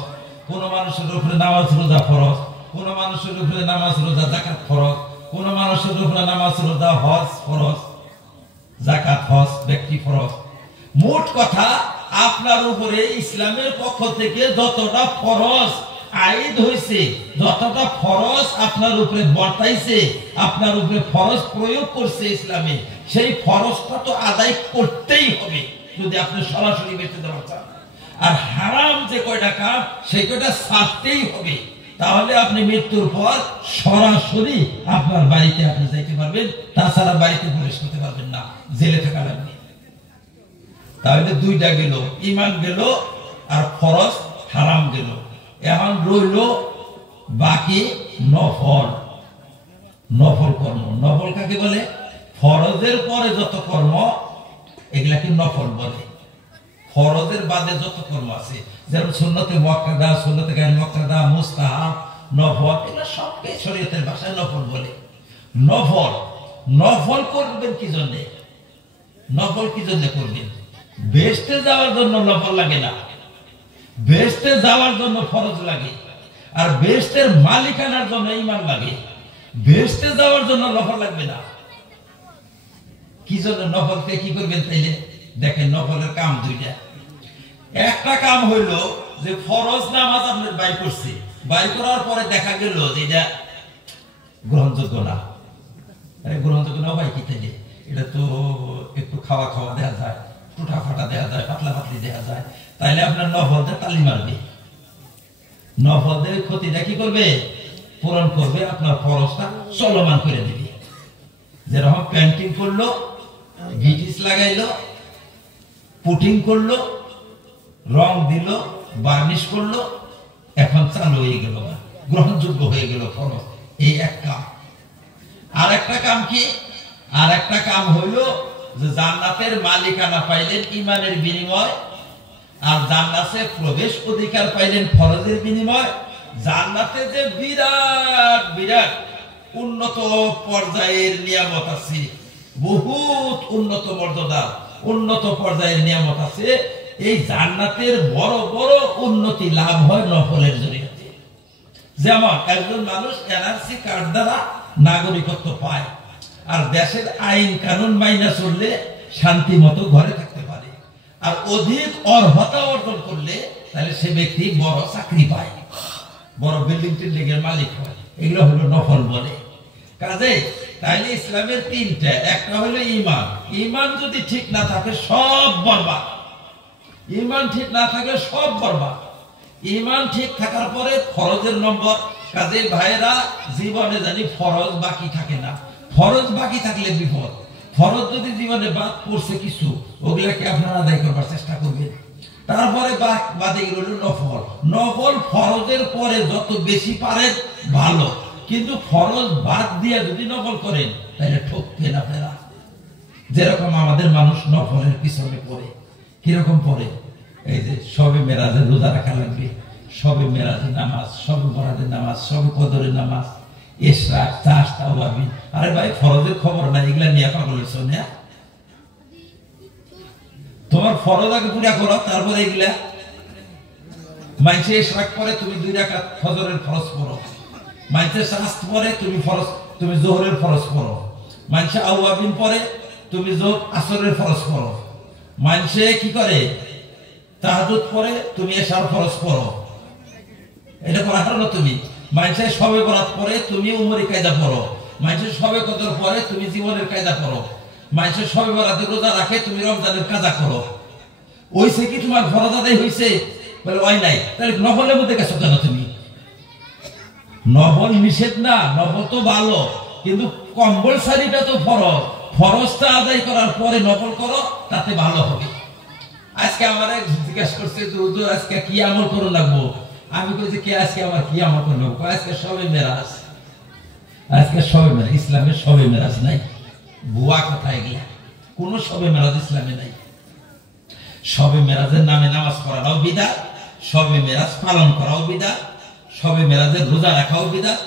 কোন মানুষের উপরে নামাজ রোজা ফরজ, কোন মানুষের উপরে নামাজ রোজা যাকাত ফরজ, কোন মানুষের উপরে নামাজ রোজা হজ ফরজ, যাকাত হজ ব্যক্তি ফরজ। মোট কথা আপনার উপরে ইসলামের পক্ষ থেকে যতটা ফরজ আইদ হয়েছে, যতটা ফরজ আপনার উপরে বর্তাইছে, আপনার উপরে ফরজ প্রয়োগ করছে ইসলামে, সেই ফরজটা তো আদায় করতেই হবে যদি আপনি সরাসরি বেঁচে দেওয়া চান। আর হারাম যে কয়টা কাজ সেই কয়টা ছাড়তেই হবে, তাহলে আপনি মৃত্যুর পর সরাসরি আপনার বাড়িতে আপনি যাইতে পারবেন, তাছাড়া বাড়িতে প্রবেশ করতে পারবেন না, জেলে থাকা লাগবে। তাহলে দুইটা গেল, ঈমান গেল আর ফরজ হারাম গেল। এখন রইল বাকি নফল। নফল কর্ম, নফল কাকে বলে? ফরজের পরে যত কর্ম এগুলাকে নফল বলে। ফরজের বাদে যত কর্ম আছে, যেমন সুন্নতে মুআক্কাদা, সুন্নতে গায়র মুআক্কাদা, মুস্তাহাব, নফল, এগুলো সবকে শরীয়তের ভাষায় নফল বলে। নফল, নফল করবেন কি জন্য? নফল কি জন্য করবেন? বেহেশতে যাওয়ার জন্য নফল লাগে না, বেহেশতে যাওয়ার জন্য ফরজ লাগে। আর বেহেশতের মালিকানার জন্য ঈমান লাগে, বেহেশতে যাওয়ার জন্য নফল লাগবে না। কি জন্য নফলকে কি করবেন তাইলে? দেখেন নফলের কাম দুইটা। একটা কাম হইল যে ফরজ নামাজ আপনার বাই করছে, বাই করার পরে দেখা গেল যে এটা গ্রহণযোগ্য না। আরে গ্রহণযোগ্য না ভাই কি তাইলে? এটা তো একটু খাওয়া খাওয়া দেখা যায়, টুটা ফাটা দেখা যায়, পাতলা পাতলি দেখা যায়, তাইলে আপনার নফলদের তালি মারবে, নফলদের ক্ষতিটা কি করবে? পূরণ করবে, আপনার ফরজটা চলমান করে দিবে। যেরকম পেন্টিং করলো, গিটিস লাগাইলো, পুটিং করলো, রং দিল, বার্নিশ করলো, এখন চালু হয়ে গেল, গ্রহণযোগ্য হয়ে গেল ফরজ। এই এক কাম। আর একটা কাম কি? আর একটা কাম হইল যে জান্নাতের মালিকানা পাইলেন ঈমানের বিনিময়, আর জান্নাতে প্রবেশ অধিকার পাইলেন ফরজের বিনিময়। জান্নাতে যে বিরাট বিরাট উন্নত পর্যায়ের নিয়ামত আছে, বহুত উন্নত মর্যাদা, উন্নত পর্যায়ের নিয়ামত আছে। এই জান্নাতের বড় বড় উন্নতি লাভ হয় নফলের জরিয়াতে। যেমন একজন মানুষ এনআরসি কার্ড দ্বারা নাগরিকত্ব পায়, আর দেশের আইন কানুন মাইনা চললে শান্তি মতো ঘরে থাকতে পারে। আর অধিক অর্হতা অর্জন করলে তাহলে সে ব্যক্তি বড় চাকরি পায়, বড় বিল্ডিং টিল্ডিংয়ের মালিক হয়। এগুলো হলো নফল বলে। কাজে তাইলে ইসলামের তিনটা, একটা হলো ঈমান। ঈমান যদি ঠিক না থাকে সব বরবাদ, ঈমান ঠিক না থাকলে সব বরবাদ। ঈমান ঠিক থাকার পরে ফরজের নম্বর। কাজে ভাইরা জীবনে জানি ফরজ বাকি থাকে না, ফরজ বাকি থাকলে বিপদ। ফরজ যদি জীবনে বাদ পড়ছে কিছু, ওগুলাকে আপনারা আদায় করবার চেষ্টা করবেন। তারপরে বাদে গেল নফল। নফল ফরজের পরে যত বেশি পারেন ভালো, কিন্তু ফরজ বাদ দিয়ে যদি নফল করেন তাহলে ঠকবেন আপনারা। যেরকম আমাদের মানুষ নফলের পিছনে পড়ে, কিরকম পড়ে? এই যে সবে মেরাজের রোজা রাখা লাগবে, সবে মেরাজের নামাজ, সবে বরাতের নামাজ, সবে কদরের নামাজ, ইশরাক, চাষ, তাওয়াবিন। আরে ভাই ফরজের খবর নাই, এগুলা নিয়ে পাগল হইছো না? তোমার ফরজ আগে পুরা করো, তারপরে এগুলা। মাইসে ইশরাক পরে তুমি 2 রাকাত ফজরের ফরজ পড়ো, মাইসে চাষ পরে তুমি ফরজ, তুমি যোহরের ফরজ পড়ো, মাইসে আওয়াবিন পরে তুমি যোহর আসরের ফরজ পড়ো, মাইসে কি করে তাহাজ্জুদ পরে তুমি এশার ফরজ পড়ো। এটা করা হলো তুমি। মাইসে সবে বরাত পরে তুমি উমরি কায়দা পড়ো, মাইসে সবে কদর পরে তুমি জীবনের কায়দা পড়ো, মাইসে সবে বরাতে রোজা রাখে তুমি রমজানের কাজা করো। ওইসে কি তোমার ফরজ আদায় হইছে? বলে ওই নাই। তাহলে নফলের মধ্যে গেছো কেন তুমি? নফল নিষেধ না, নফল তো ভালো, কিন্তু কম্পালসারিটা তো ফরজ। ফরজটা আদায় করার পরে নফল করো, তাতে ভালো হবে। আজকে আমার জিজ্ঞাসা করছে যে হুজুর আজকে কি আমল করে লাগবো? আমি কই যে কে আজকে আমার কি আমার করলো, আজকে সবে মেরাজ, আজকে সবে মেরাজ। ইসলামের সবে মেরাজ নাই, ভুয়া কথা এগুলা, কোন সবে মেরাজ ইসলামে নাই। সবে মেরাজের নামে নামাজ পড়াও বিদআত, সবে মেরাজ পালন করাও বিদআত, সবে মেরাজের রোজা রাখাও বিদআত,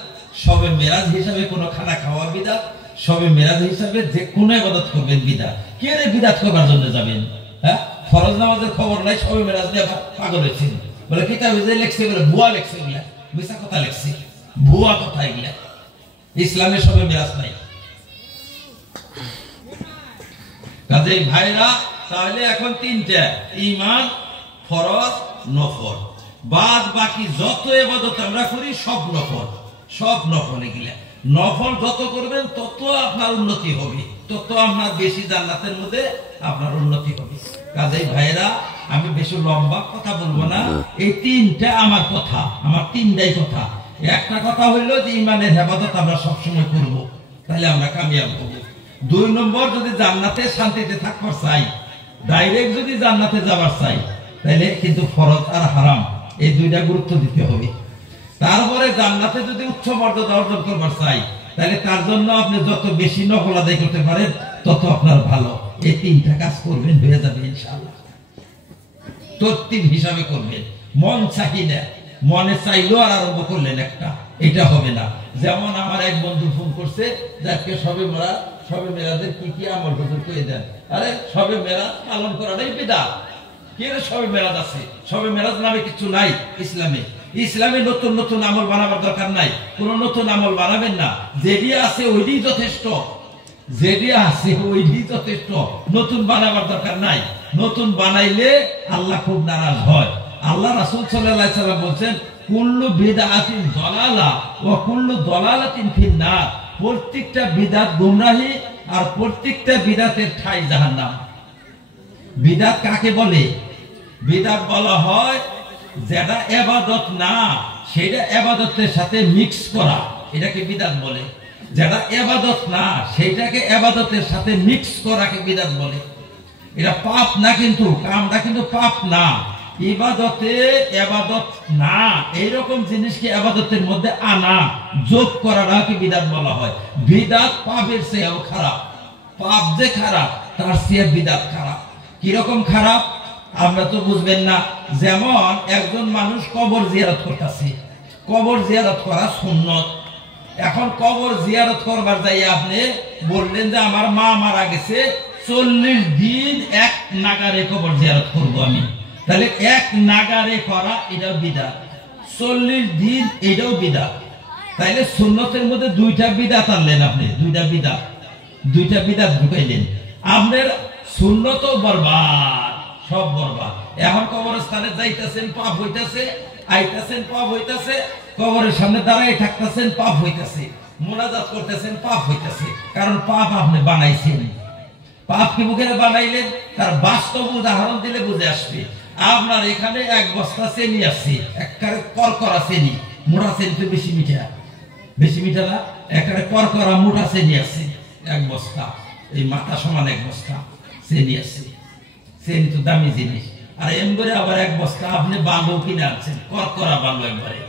সবে মেরাজ হিসাবে কোনো খানা খাওয়া বিদআত, সবে মেরাজ হিসাবে যে কোনো ইবাদত করবেন বিদআত। কে রে বিদআত করবার জন্য যাবেন? হ্যাঁ, ফরজ নামাজের খবর নাই, সবে মেরাজ নিয়ে পাগল হয়েছেন। বলে কিতাবে যে লেখছে বলে ভুয়া লেখছে, এগুলা মিথ্যা কথা লেখছে, ভুয়া কথা এগুলা। ইসলামের সবে মেরাজ নাই। কাজেই ভাইরা, তাহলে এখন তিনটা, ঈমান, ফরজ, নফল। বাদ বাকি যত ইবাদত আমরা করি সব নফল, সব নফল। এগুলা নফল যত করবেন তত আপনার উন্নতি হবে, তত আপনার বেশি জান্নাতের মধ্যে আপনার উন্নতি হবে। কাজেই ভাইরা, আমি বেশি লম্বা কথা বলবো না, এই তিনটা আমার কথা, আমার তিনটাই কথা। একটা কথা হইল যে ঈমানের ইবাদত আমরা সবসময় করব, তাহলে আমরা কামিয়াব হব। 2 নম্বর, যদি জান্নাতে শান্তিতে থাকবার চাই, ডাইরেক্ট যদি জান্নাতে যাবার চাই, তাহলে কিন্তু ফরজ আর হারাম এই দুইটা গুরুত্ব দিতে হবে। তারপরে জান্নাতে যদি উচ্চ মর্যাদা অর্জন করবার চাই, তাহলে তার জন্য আপনি যত বেশি নফল আদায় করতে পারেন তত আপনার ভালো। এই তিনটা কাজ করবেন, হয়ে যাবে ইনশাআল্লাহ। তরতিব হিসাবে করবেন, মন চাহিদা, মনে চাইলেও আর আরম্ভ করলেন একটা, এটা হবে না। যেমন আমার এক বন্ধু ফোন করছে, যাকে সবে মেরাজের কি কি আমল হুজুর করে দেন। আরে সবে মেরাজ পালন করাটাই বিদআত। কে রে সবে মেরাজ আছে? সবে মেরাজ নামে কিছু নাই ইসলামে। ইসলামে নতুন নতুন আমল বানাবার দরকার নাই, কোন নতুন আমল বানাবেন না। যেটি আছে ওইটাই যথেষ্ট, যেটি আছে ওইটাই যথেষ্ট, নতুন বানাবার দরকার নাই। নতুন বানাইলে আল্লাহ খুব নারাজ হয়। আল্লাহ রাসূল সাল্লাল্লাহু আলাইহি ওয়াসাল্লাম বলেন, কুল্লু বিদআতিন দালালা ওয়া কুল্লু দালালাতিন ফিন্নার। প্রত্যেকটা বিদআত গোমরাহি, আর প্রত্যেকটা বিদআতের ঠাই জাহান্নাম। বিদআত কাকে বলে? বিদআত বলা হয় যেটা ইবাদত না সেটা ইবাদতের সাথে মিক্স করা, এটাকে বিদআত বলে। যেটা ইবাদত না সেটাকে ইবাদতের সাথে মিক্স করাকে বিদআত বলে। এটা পাপ না, কিন্তু কামটা কিন্তু পাপ না। ইবাদতে ইবাদত না এইরকম জিনিসকে ইবাদতের মধ্যে আনা, যোগ করাটাকে বিদআত বলা হয়। বিদআত পাপের চেয়েও খারাপ। পাপ যে খারাপ, তার চেয়ে বিদআত খারাপ। কিরকম খারাপ আমরা তো বুঝবেন না। যেমন একজন মানুষ কবর জিয়ারত করতেছে, কবর জিয়ারত করা সুন্নত। এখন কবর জিয়ারত করবার যাই আপনি বললেন যে আমার মা মারা গেছে, 40 দিন এক নাগারে কবর জিয়ারত করবো আমি, তাহলে এক নাগারে করা এটাও বিদআত, 40 দিন এটাও বিদআত। তাইলে সুন্নতের মধ্যে দুইটা বিদআত আনলেন আপনি, দুইটা বিদআত ঢুকাইলেন। আপনার সুন্নতও বরবাদ, সব বরবাদ। এখন কবরস্থানে যাইতেছেন, পাপ হইতেছে, আইতেছেন, পাপ হইতেছে, কবরের সামনে দাঁড়াই থাকতেছেন, পাপ হইতেছে, মোনাজাত করতেছেন, পাপ হইতেছে। কারণ পাপ আপনি বানাইছেন। পাপ কি মুখে বানাইলেন? তার বাস্তব উদাহরণ দিলে বুঝে আসবে। আপনার এখানে 1 বস্তা চেনি আছে, একবারে করকরা চেনি, মোটা চেনি তো বেশি মিঠা, বেশি মিঠা না, একবারে করকরা মোটা চেনি আছে 1 বস্তা, এই মাথা সমান 1 বস্তা চেনি আছে। চেনি তো দামি জিনিস। আর এমবারে আবার 1 বস্তা আপনি বালু কিনে আনছেন, করকরা বালু। একবারে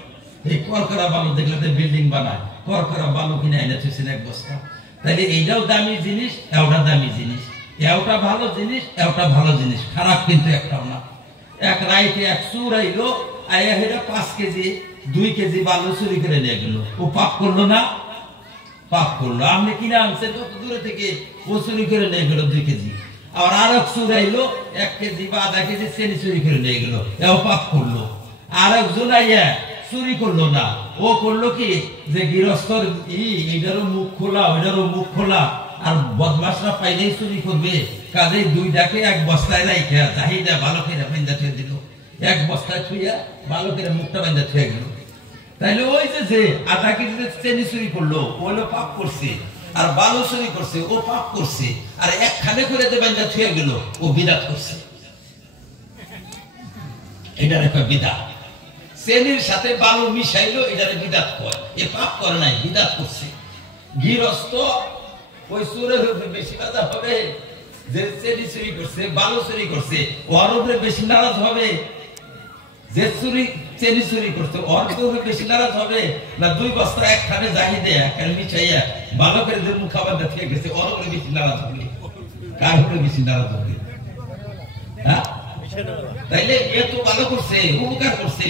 এই করকরা বালু দেখলে তো বিল্ডিং বানায়, করকরা বালু কিনে এনেছেন 1 বস্তা। তাহলে এইটাও দামি জিনিস, এওটা দামি জিনিস, এওটা ভালো জিনিস, এওটা ভালো জিনিস, খারাপ কিন্তু একটাও না। এক রাইতে 1 চুর আইলো, আয়া হেরা 5 কেজি 2 কেজি বালু চুরি করে নিয়ে গেল। ও পাপ করলো না? পাপ করলো। আপনি কিনে আনছেন কত দূরে থেকে, ও চুরি করে নিয়ে গেল 2 কেজি। আর আরেক চুর আইলো 1 কেজি বা আধা কেজি চেনি চুরি করে নিয়ে গেল, এও পাপ করলো। আরেকজন আইয়া চুরি করলো না, ও করলো কি যে গৃহস্থর এটারও মুখ খোলা, ওইটারও মুখ খোলা, আর বদমাশরা পাইলেই চুরি করবে। কাজে 2টাকে 1 বস্তায় রাইখা চাহিদা ভালো করে বাঁধা থুয়ে দিল, 1 বস্তায় থুইয়া ভালো করে মুখটা বাঁধা থুয়ে গেল। তাইলে ওই যে আধা কেজি চেনি চুরি করলো, ওইলো পাপ করছে, আর বালু চুরি করছে, ও পাপ করছে। আর একখানে করে যে বাঁধা থুয়ে গেল, ও বিদআত করছে। এটার একটা বিদআত। চেনির সাথে বালু মিশাইলো, এটারে বিদআত কয়। এ পাপ করে নাই, বিদআত করছে। গৃহস্থ ওই চোরের উপরে বেশি বাধা হবে, যে চেনি চুরি করছে, বালু চুরি করছে, ওর উপরে বেশি নারাজ হবে। যে চুরি চেনি চুরি করছে, ওর তো বেশি নারাজ হবে না? 2 বস্তা একখানে জাহি দেয়া কেন মিশাইয়া ভালো করে যে মুখ খাবার দিয়ে গেছে, ওর উপরে বেশি নারাজ হবে? কার উপরে বেশি নারাজ হবে? হ্যাঁ, তাইলে এ তো ভালো করছে, উপকার করছে।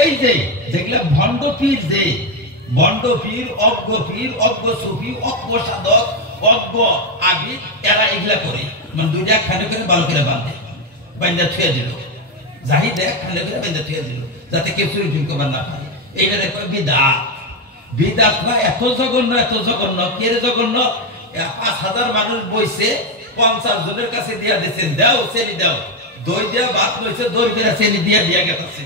এই যে যেগুলা ভণ্ড পীর, যে ভণ্ড পীর, অজ্ঞ পীর, অজ্ঞ সুফি, অজ্ঞ সাধক, অজ্ঞ আগে, এরা এগুলা করে মানে 2টা একখানে করে ভালো করে বাঁধে, বান্ধা ছুঁয়ে দিল, জাহিদে একখানে করে বান্ধা ছুঁয়ে দিল, যাতে কেউ চুরি চুরি করবার না পারে। এইবারে বিদাত। বিদাত না এত জঘন্য, এত জঘন্য। কে জঘন্য? 5000 মানুষ বইছে, 50 জনের কাছে দিয়া দিচ্ছেন, দাও চেনি দাও, দই দিয়া ভাত লইছে, দই দিয়া চেনি দিয়া দিয়া গেছে।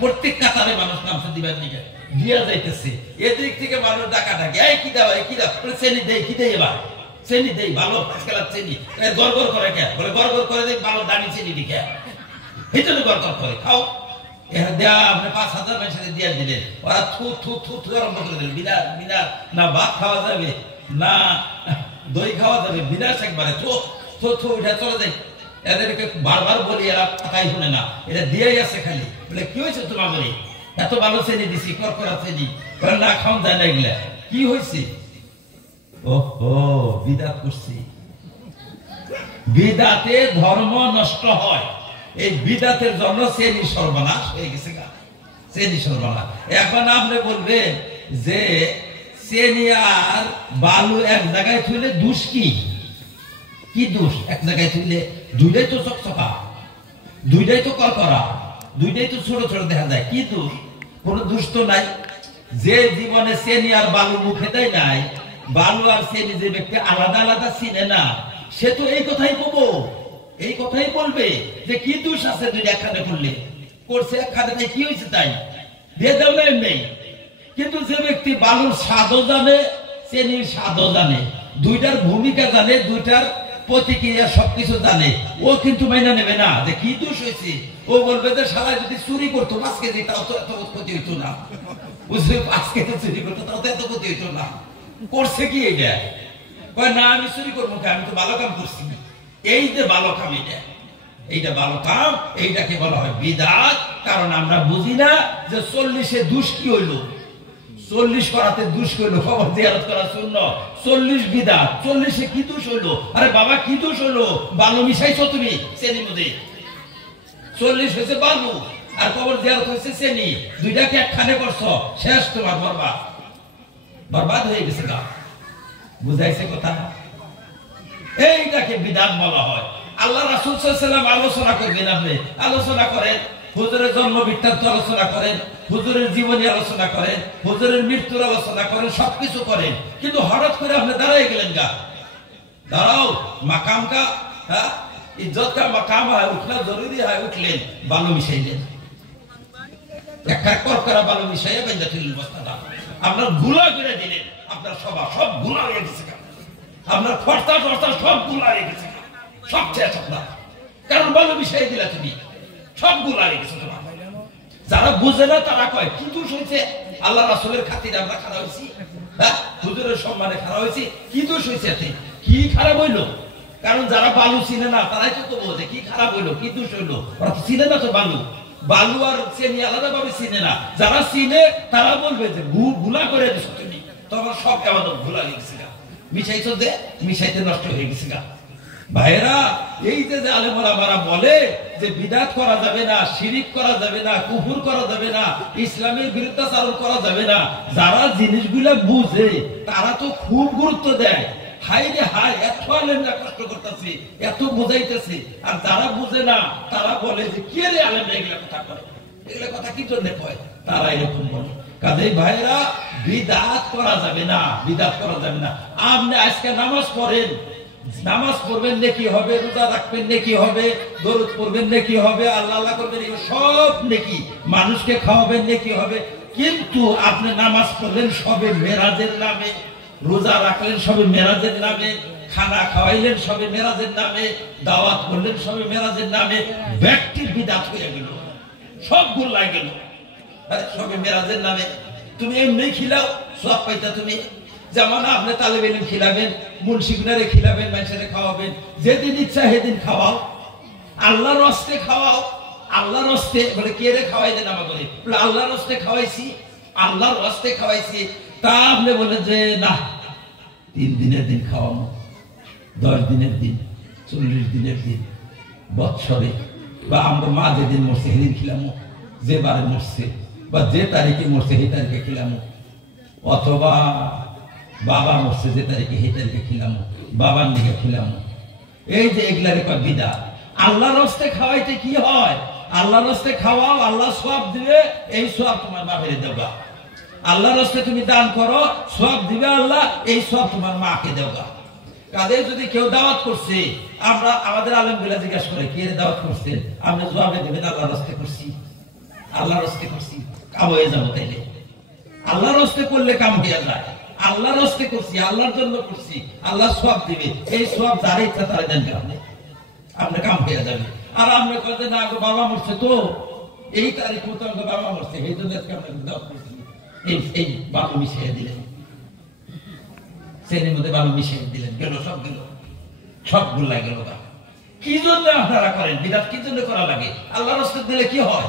প্রত্যেক কাতারে মানুষ নামছে দিবার দিকে দিয়া যাইতেছে। এদিক থেকে মানুষ ডাকা ডাকে, এই কি দাও, এই কি দাও, চেনি দেই, কি দেই, এবার চেনি দেই, ভালো আজকাল চেনি। গড়গড় করে কে বলে? গড়গড় করে দেই, ভালো দামি চেনি দিকে, এই জন্য গড়গড় করে খাও। দেয়া আপনি 5000 মানুষের দিয়া দিলেন, ওরা থু থু থু থু আরম্ভ করে দিল। বিনা বিনা না ভাত খাওয়া যাবে, না দই খাওয়া যাবে, বিনাশ একবারে থু থু থু উঠে চলে যায়। এদেরকে বারবার বলি, এরা কথাই শুনে না, এটা দিয়েই আছে খালি। বলে কি হয়েছে তোমার? বলি এত ভালো চেনি দিছি, করকরা চেনি, না খাওয়া যায় না, এগুলা কি হয়েছে? ওহো, বিদাত করছি। বিদাতে ধর্ম নষ্ট হয়। এই বিদাতের জন্য চেনি সর্বনাশ হয়ে গেছে। চেনি সর্বনাশ। এখন আপনি বলবেন যে চেনি আর বালু এক জায়গায় থইলে দোষ কি? কি দোষ? এক জায়গায় থইলে 2টাই তো চকচকা, 2টাই তো করকরা, 2টাই তো ছোট ছোট দেখা যায়। কি দোষ? কোন দোষ তো নাই। যে জীবনে চেনি আর বালু মুখে দেয় নাই, বালু আর চেনি যে ব্যক্তি আলাদা আলাদা চিনে না, সে তো এই কথাই বলবো, এই কথাই বলবে যে কি দোষ আছে 2টা একখানে করলে, করছে একখানে তাই কি হয়েছে, তাই দিয়ে দেও না এমনি। কিন্তু যে ব্যক্তি বালুর স্বাদও জানে, চেনির স্বাদও জানে, 2টার ভূমিকা জানে, 2টার প্রতিক্রিয়া সবকিছু জানে, ও কিন্তু মাইনা নেবে না যে কি দোষ হয়েছে। ও বলবে যে শালা যদি চুরি করতো 5 কেজি, তাও তো এত ক্ষতি হইতো না। বুঝলি, 5 কেজি চুরি করতো তাও তো এত ক্ষতি হইতো না। করছে কি এটা? কয় না আমি চুরি করবো, আমি তো ভালো কাম করছি। এই যে ভালো কাম, এইটা ভালো কাম, এইটাকে বলা হয় বিদাত। কারণ আমরা বুঝি না যে 40-এ দোষ কি হইলো, 40 করাতে দোষ হইলো, খবর জিয়ারত করা সুন্নাত, 40 বিদাত, 40-এ কি দোষ হইলো? আরে বাবা কি দোষ হইলো? বালু মিশাইছো তুমি চেনির মধ্যে, 40 হয়েছে বালু আর খবর জিয়ারত হয়েছে চেনি, 2টাকে একখানে করছো, শেষ, তোমার বরবাদ, বরবাদ হয়ে গেছে। গা বুঝাইছে কথা? এইটাকে বিদাত বলা হয়। আল্লাহ রাসূল সাল্লাল্লাহু আলাইহি ওয়াসাল্লাম আলোচনা করবেন, আপনি আলোচনা করেন, হুজুরের জন্ম বৃত্তান্ত আলোচনা করেন, হুজুরের জীবনী আলোচনা করেন, হুজুরের মৃত্যুর আলোচনা করেন, সবকিছু করেন, কিন্তু হঠাৎ করে আপনি দাঁড়াই গেলেন। গা দাঁড়াও, মাকাম কা, হ্যাঁ, ইজ্জত কা মাকাম হয়, উঠনা জরুরি হয়, উঠলেন, বালু মিশাইলেন, একটা করকরা বালু মিশাইয়া বাইন্দা ফেললেন বস্তাটা, আপনার গুলা করে দিলেন, আপনার সভা সব গুলা হয়ে গেছে। আপনার খরচা টর্চা সব গুলা হয়ে গেছে, সব শেষ আপনার, কারণ বালু মিশাই দিলা তুমি, সব গুলা হয়ে গেছে তোমার। যারা বুঝে না তারা কয় কি দোষ হয়েছে? আল্লাহ রাসূলের খাতিরে আমরা খারাপ হয়েছি, হ্যাঁ, হুজুরের সম্মানে খারাপ হয়েছি, কি দোষ হয়েছে? কি খারাপ হইলো? কারণ যারা বালু চিনে না তারাই তো বোঝে কি খারাপ হইলো, কি দোষ হইলো। ওরা তো চিনে না তো বালু, বালু আর চেনি আলাদা ভাবে চিনে না। যারা চিনে তারা বলবে যে গুলা করে দিছো তুমি, তোমার সব ইবাদত ভুলা হয়ে গেছে, মিশাইছো যে মিশাইতে নষ্ট হয়ে গেছে। গা ভাইরা, এই যে আলেম ওলামারা বলে যে বিদআত করা যাবে না, শিরিক করা যাবে না, কুফর করা যাবে না, ইসলামের বিরুদ্ধাচরণ করা যাবে না, যারা জিনিসগুলা বুঝে তারা তো খুব গুরুত্ব দেয়। হাই রে হাই, এত আলেমরা কষ্ট করতেছে, এত বুঝাইতেছে, আর যারা বুঝে না তারা বলে যে কে রে আলেমরা এগুলা কথা করে, এগুলা কথা কি জন্য কয়, তারা এরকম বলে। কাজেই ভাইরা, বিদআত করা যাবে না, বিদআত করা যাবে না। আপনি আজকে নামাজ পড়েন, নামাজ পড়বেন নেকি হবে, রোজা রাখবেন নেকি হবে, দরুদ পড়বেন নেকি হবে, আল্লাহ আল্লাহ করবেন, সব নেকি, মানুষকে খাওয়াবেন নেকি হবে। কিন্তু আপনি নামাজ পড়লেন সবে মেরাজের নামে, রোজা রাখলেন সবে মেরাজের নামে, খানা খাওয়াইলেন সবে মেরাজের নামে, দাওয়াত করলেন সবে মেরাজের নামে, ব্যক্তির বিদআত হয়ে গেল, সব গুলাই গেল সবে মেরাজের নামে। তুমি এমনি খিলাও, সব পাইতা তুমি, যেমন আপনি তালেব ইলম খিলাবেন, মুন্সিগনারে খিলাবেন, মানুষের খাওয়াবেন, যেদিন ইচ্ছা সেদিন খাওয়াও, আল্লাহর রাস্তে খাওয়াও, আল্লাহর হস্তে বলে কে রে খাওয়াই দেন আমাকে, বলে আল্লাহর হস্তে খাওয়াইছি, আল্লাহর হস্তে খাওয়াইছি। তা আপনি বলে যে না 3 দিনের দিন খাওয়াবো, 10 দিনের দিন, 40 দিনের দিন, বৎসরে, বা আমরা মা যেদিন মরছে সেদিন খিলামো, যে বারে মরছে বা যে তারিখে মরছে সেই তারিখে খিলামো, অথবা বাবা মরছে যে তারিখে সেই তারিখে খিলামো, বাবার দিকে খিলামো। এই যে এগুলার একটা বিদা। আল্লাহর হস্তে খাওয়াইতে কি হয়? আল্লাহর হস্তে খাওয়াও, আল্লাহ সওয়াব দিবে, এই সওয়াব তোমার বাপেরে দেবা। আল্লাহর হস্তে তুমি দান করো, সওয়াব দিবে আল্লাহ, এই সওয়াব তোমার মাকে দেবা। কাজে যদি কেউ দাওয়াত করছে, আমরা আমাদের আলেমগুলা জিজ্ঞাসা করে কে দাওয়াত করছেন, আমরা জবাবে দেবেন আল্লাহর হস্তে করছি, আল্লাহর হস্তে করছি, কাম হয়ে যাবো। তাইলে আল্লাহর হস্তে করলে কাম হয়ে যায়। আল্লাহর হস্তে করছি, আল্লাহর জন্য করছি, আল্লাহ সওয়াব দিবে, এই সওয়াব যার ইচ্ছা তারা দেন, আপনি কাম হয়ে যাবে। আর আমরা কথা না বাবা মরছে তো এই তারিখ মতো বাবা মরছে, এই জন্য দাওয়াত করছি, এই বাবু মিশিয়ে দিলেন, শ্রেণীর মধ্যে বাবু মিশিয়ে দিলেন, গেল সব গেল, সব গুল্লা গেল। কি জন্য আপনারা করেন বিদাত? কি জন্য করা লাগে? আল্লাহর হস্তে দিলে কি হয়?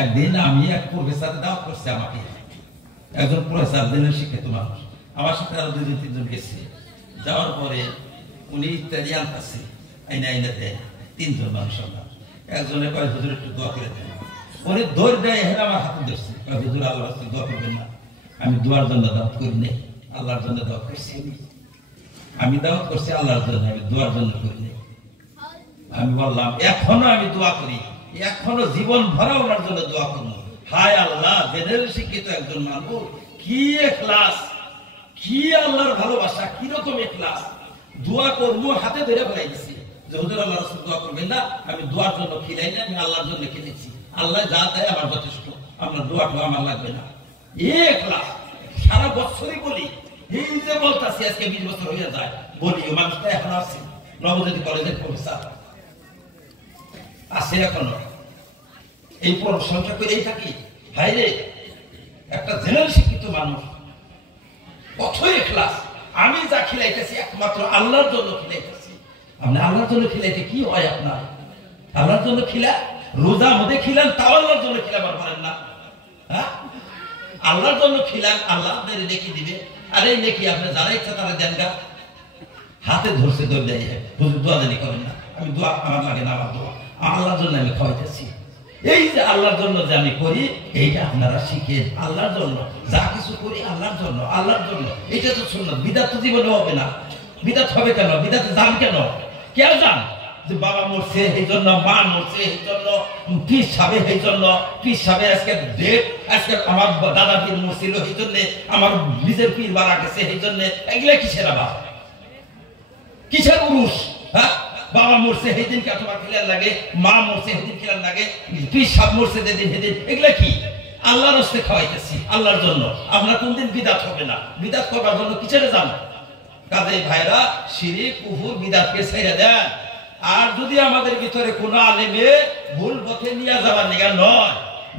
একদিন আমি এক প্রফেসর দাওয়াত করছে, আমাকে একজন প্রফেসর দিনের শিক্ষিত মানুষ, আমার সাথে আরো 2-3 জন গেছে। যাওয়ার পরে উনি ইত্যাদি আনতেছে, আইনা আইনা দেয় 3 জন মানুষ। আমরা একজনের কয় হুজুর একটু দোয়া করে দেন, উনি দৌড় দেয়, হেরা আমার হাতে ধরছে, কয় হুজুর আল্লাহর হস্তে দোয়া করবেন না। আমি দোয়ার জন্য দাওয়াত করি নাই, আল্লাহর জন্য দাওয়াত করছি। আমি দাওয়াত করছি আল্লাহর জন্য, আমি দোয়ার জন্য করি নাই। আমি বললাম এখনো আমি দোয়া করি, এখনো জীবন ভরা ওনার জন্য দোয়া করবো। হায় আল্লাহ, জেনারেল শিক্ষিত একজন মানুষ, কি ইখলাস, কি আল্লাহর ভালোবাসা, কি রকম ইখলাস। দোয়া করবো হাতে ধরে ফেলাই দিছি যে হুজুর আল্লাহর রাসূল দোয়া করবেন না, আমি দোয়ার জন্য খিলাই না, আমি আল্লাহর জন্য খেলেছি। আল্লাহ যা দেয় আমার যথেষ্ট, আপনার দোয়াটা আমার লাগবে না। ইখলাস সারা বছরই বলি, এই যে বলতাছি আজকে 20 বছর হয়ে যায় বলি, ও মানুষটা এখন আছে, নবজ্যোতি কলেজের প্রফেসর আছে এখনো, এই প্রশংসা করেই থাকি। ভাইরে, একটা জেনারেল শিক্ষিত মানুষ, কত ইখলাস। আমি যা খিলাইতেছি একমাত্র আল্লাহর জন্য খিলাইতেছি। আপনি আল্লাহর জন্য খিলাইতে কি হয়? আপনার আল্লাহর জন্য খিলা, রোজা মধ্যে খিলান, তাও আল্লাহর জন্য খিলাবার পারেন না। হ্যাঁ, আল্লাহর জন্য খিলান, আল্লাহ আপনার নেকি দিবে। আর এই নেকি আপনি যারা ইচ্ছা তারা দেন গা, হাতে ধরছে দৌড় দেয়, হুজুর দোয়া জানি করেন না, আমি দোয়া আমার লাগে না, আমার দোয়া আল্লাহর জন্য আমি খাওয়াইতেছি। এই যে আল্লাহর জন্য যে আমি করি, এইটা আপনারা শিখে, আল্লাহর জন্য যা কিছু করি আল্লাহর জন্য, আল্লাহর জন্য। এটা তো সুন্নাত। বিদাত তো জীবনে হবে না। বিদাত হবে কেন? বিদাতে যান কেন? কেউ যান যে বাবা মরছে এই জন্য, মা মরছে এই জন্য, পীর সাহেব এই জন্য, পীর সাহেব আজকে ডেট, আজকে আমার দাদা পীর মরছিল এই জন্য, আমার নিজের পীর মারা গেছে এই জন্য। এগুলা কিসের আবার, কিসের উরুস? হ্যাঁ, বাবা মরছে সেদিন কে তোমার খিলার লাগে, মা মরছে সেদিন খিলার লাগে, পীর সাহেব মরছে যেদিন সেদিন। এগুলা কি? আল্লাহর হস্তে খাওয়াইতেছি, আল্লাহর জন্য। আপনার কোনদিন বিদাত হবে না। বিদাত করবার জন্য কিসেরে যান? কাজে ভাইরা, শিরিক কুফর বিদাতকে ছেড়ে দেন। আর যদি আমাদের ভিতরে কোন আলেমে ভুল পথে নিয়ে যাবার নিগা নয়,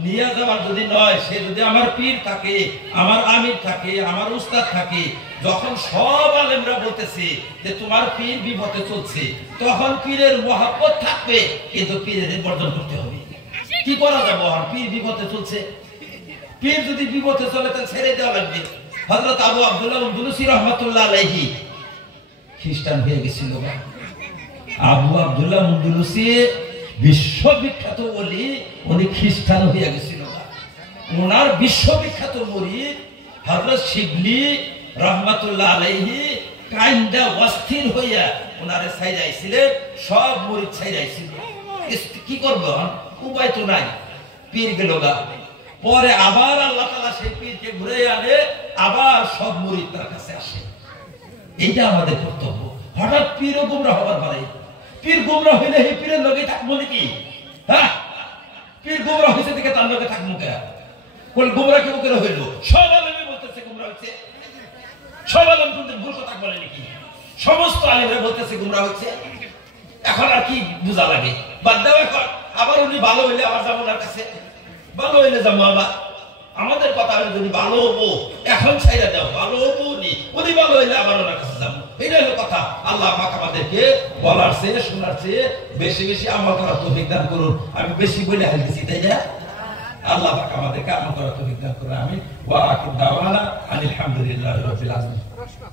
নিয়ে যাবার যদি নয়, সে যদি আমার পীর থাকে, আমার আমির থাকে, আমার উস্তাদ থাকে, যখন সব আলেমরা বলতেছে যে তোমার পীর বিপথে চলছে, তখন পীরের মহব্বত থাকবে, কিন্তু পীরের বর্জন করতে হবে। কি করা যাবে? আর পীর বিপথে চলছে, পীর যদি বিপথে চলে তাহলে ছেড়ে দেওয়া লাগবে। হযরত আবু আব্দুল্লাহ উনদুলুসি রাহমাতুল্লাহ আলাইহি খ্রিস্টান হয়ে গেছিল। আবু আব্দুল্লাহ উনদুলুসি বিশ্ববিখ্যাত ওলি, উনি খ্রিস্টান হয়ে গেছিল। ওনার বিশ্ববিখ্যাত মুরিদ হযরত শিবলি রাহমাতুল্লাহ আলাইহি কাইন্দা অস্থির হইয়া ওনারে ছাইরাইছিলেন, সব মুরিদ ছাইরাইছিল। কি করব? উপায় তো নাই, পীর গেল গা। পরে আবার আল্লাহ তাআলা সেই পীরকে ঘুরে আনে, আবার সব মুরিদ তার কাছে আসে। এইটা আমাদের কর্তব্য। হঠাৎ পীরও গুমরা হবার পারে। পীর গুমরা হইলে এই পীরের লগে থাকবো নাকি? হ্যাঁ, পীর গুমরা হয়েছে দেখে তার লগে থাকবো কে? কোন গুমরা কেউ করে হইল? সব আলেমে বলতেছে গুমরা হচ্ছে, সব আলেম কিন্তু ভুল কথা বলে নাকি? সমস্ত আলেমরা বলতেছে গুমরা হচ্ছে। এখন আর কি বোঝা লাগে? বাদ দাও এখন। আবার উনি ভালো হইলে আবার যাবো ওনার কাছে, ভালো হইলে যাবো আবার। আমাদের কথা আমি যদি ভালো হবো, এখন ছাইরা দাও, ভালো হবো উনি, উনি ভালো হইলে আবার ওনার কাছে যাবো। এটা হলো কথা। আল্লাহ পাক আমাদেরকে বলার চেয়ে শোনার চেয়ে বেশি বেশি আমল করার তৌফিক দান করুন। আমি বেশি বলে হালতেছি, তাই না? আল্লাহ পাক আমাদেরকে আমল করার তৌফিক দান করুন। আমিন। ওয়া আখির দাওয়ানা আলহামদুলিল্লাহি রাব্বিল আলামিন।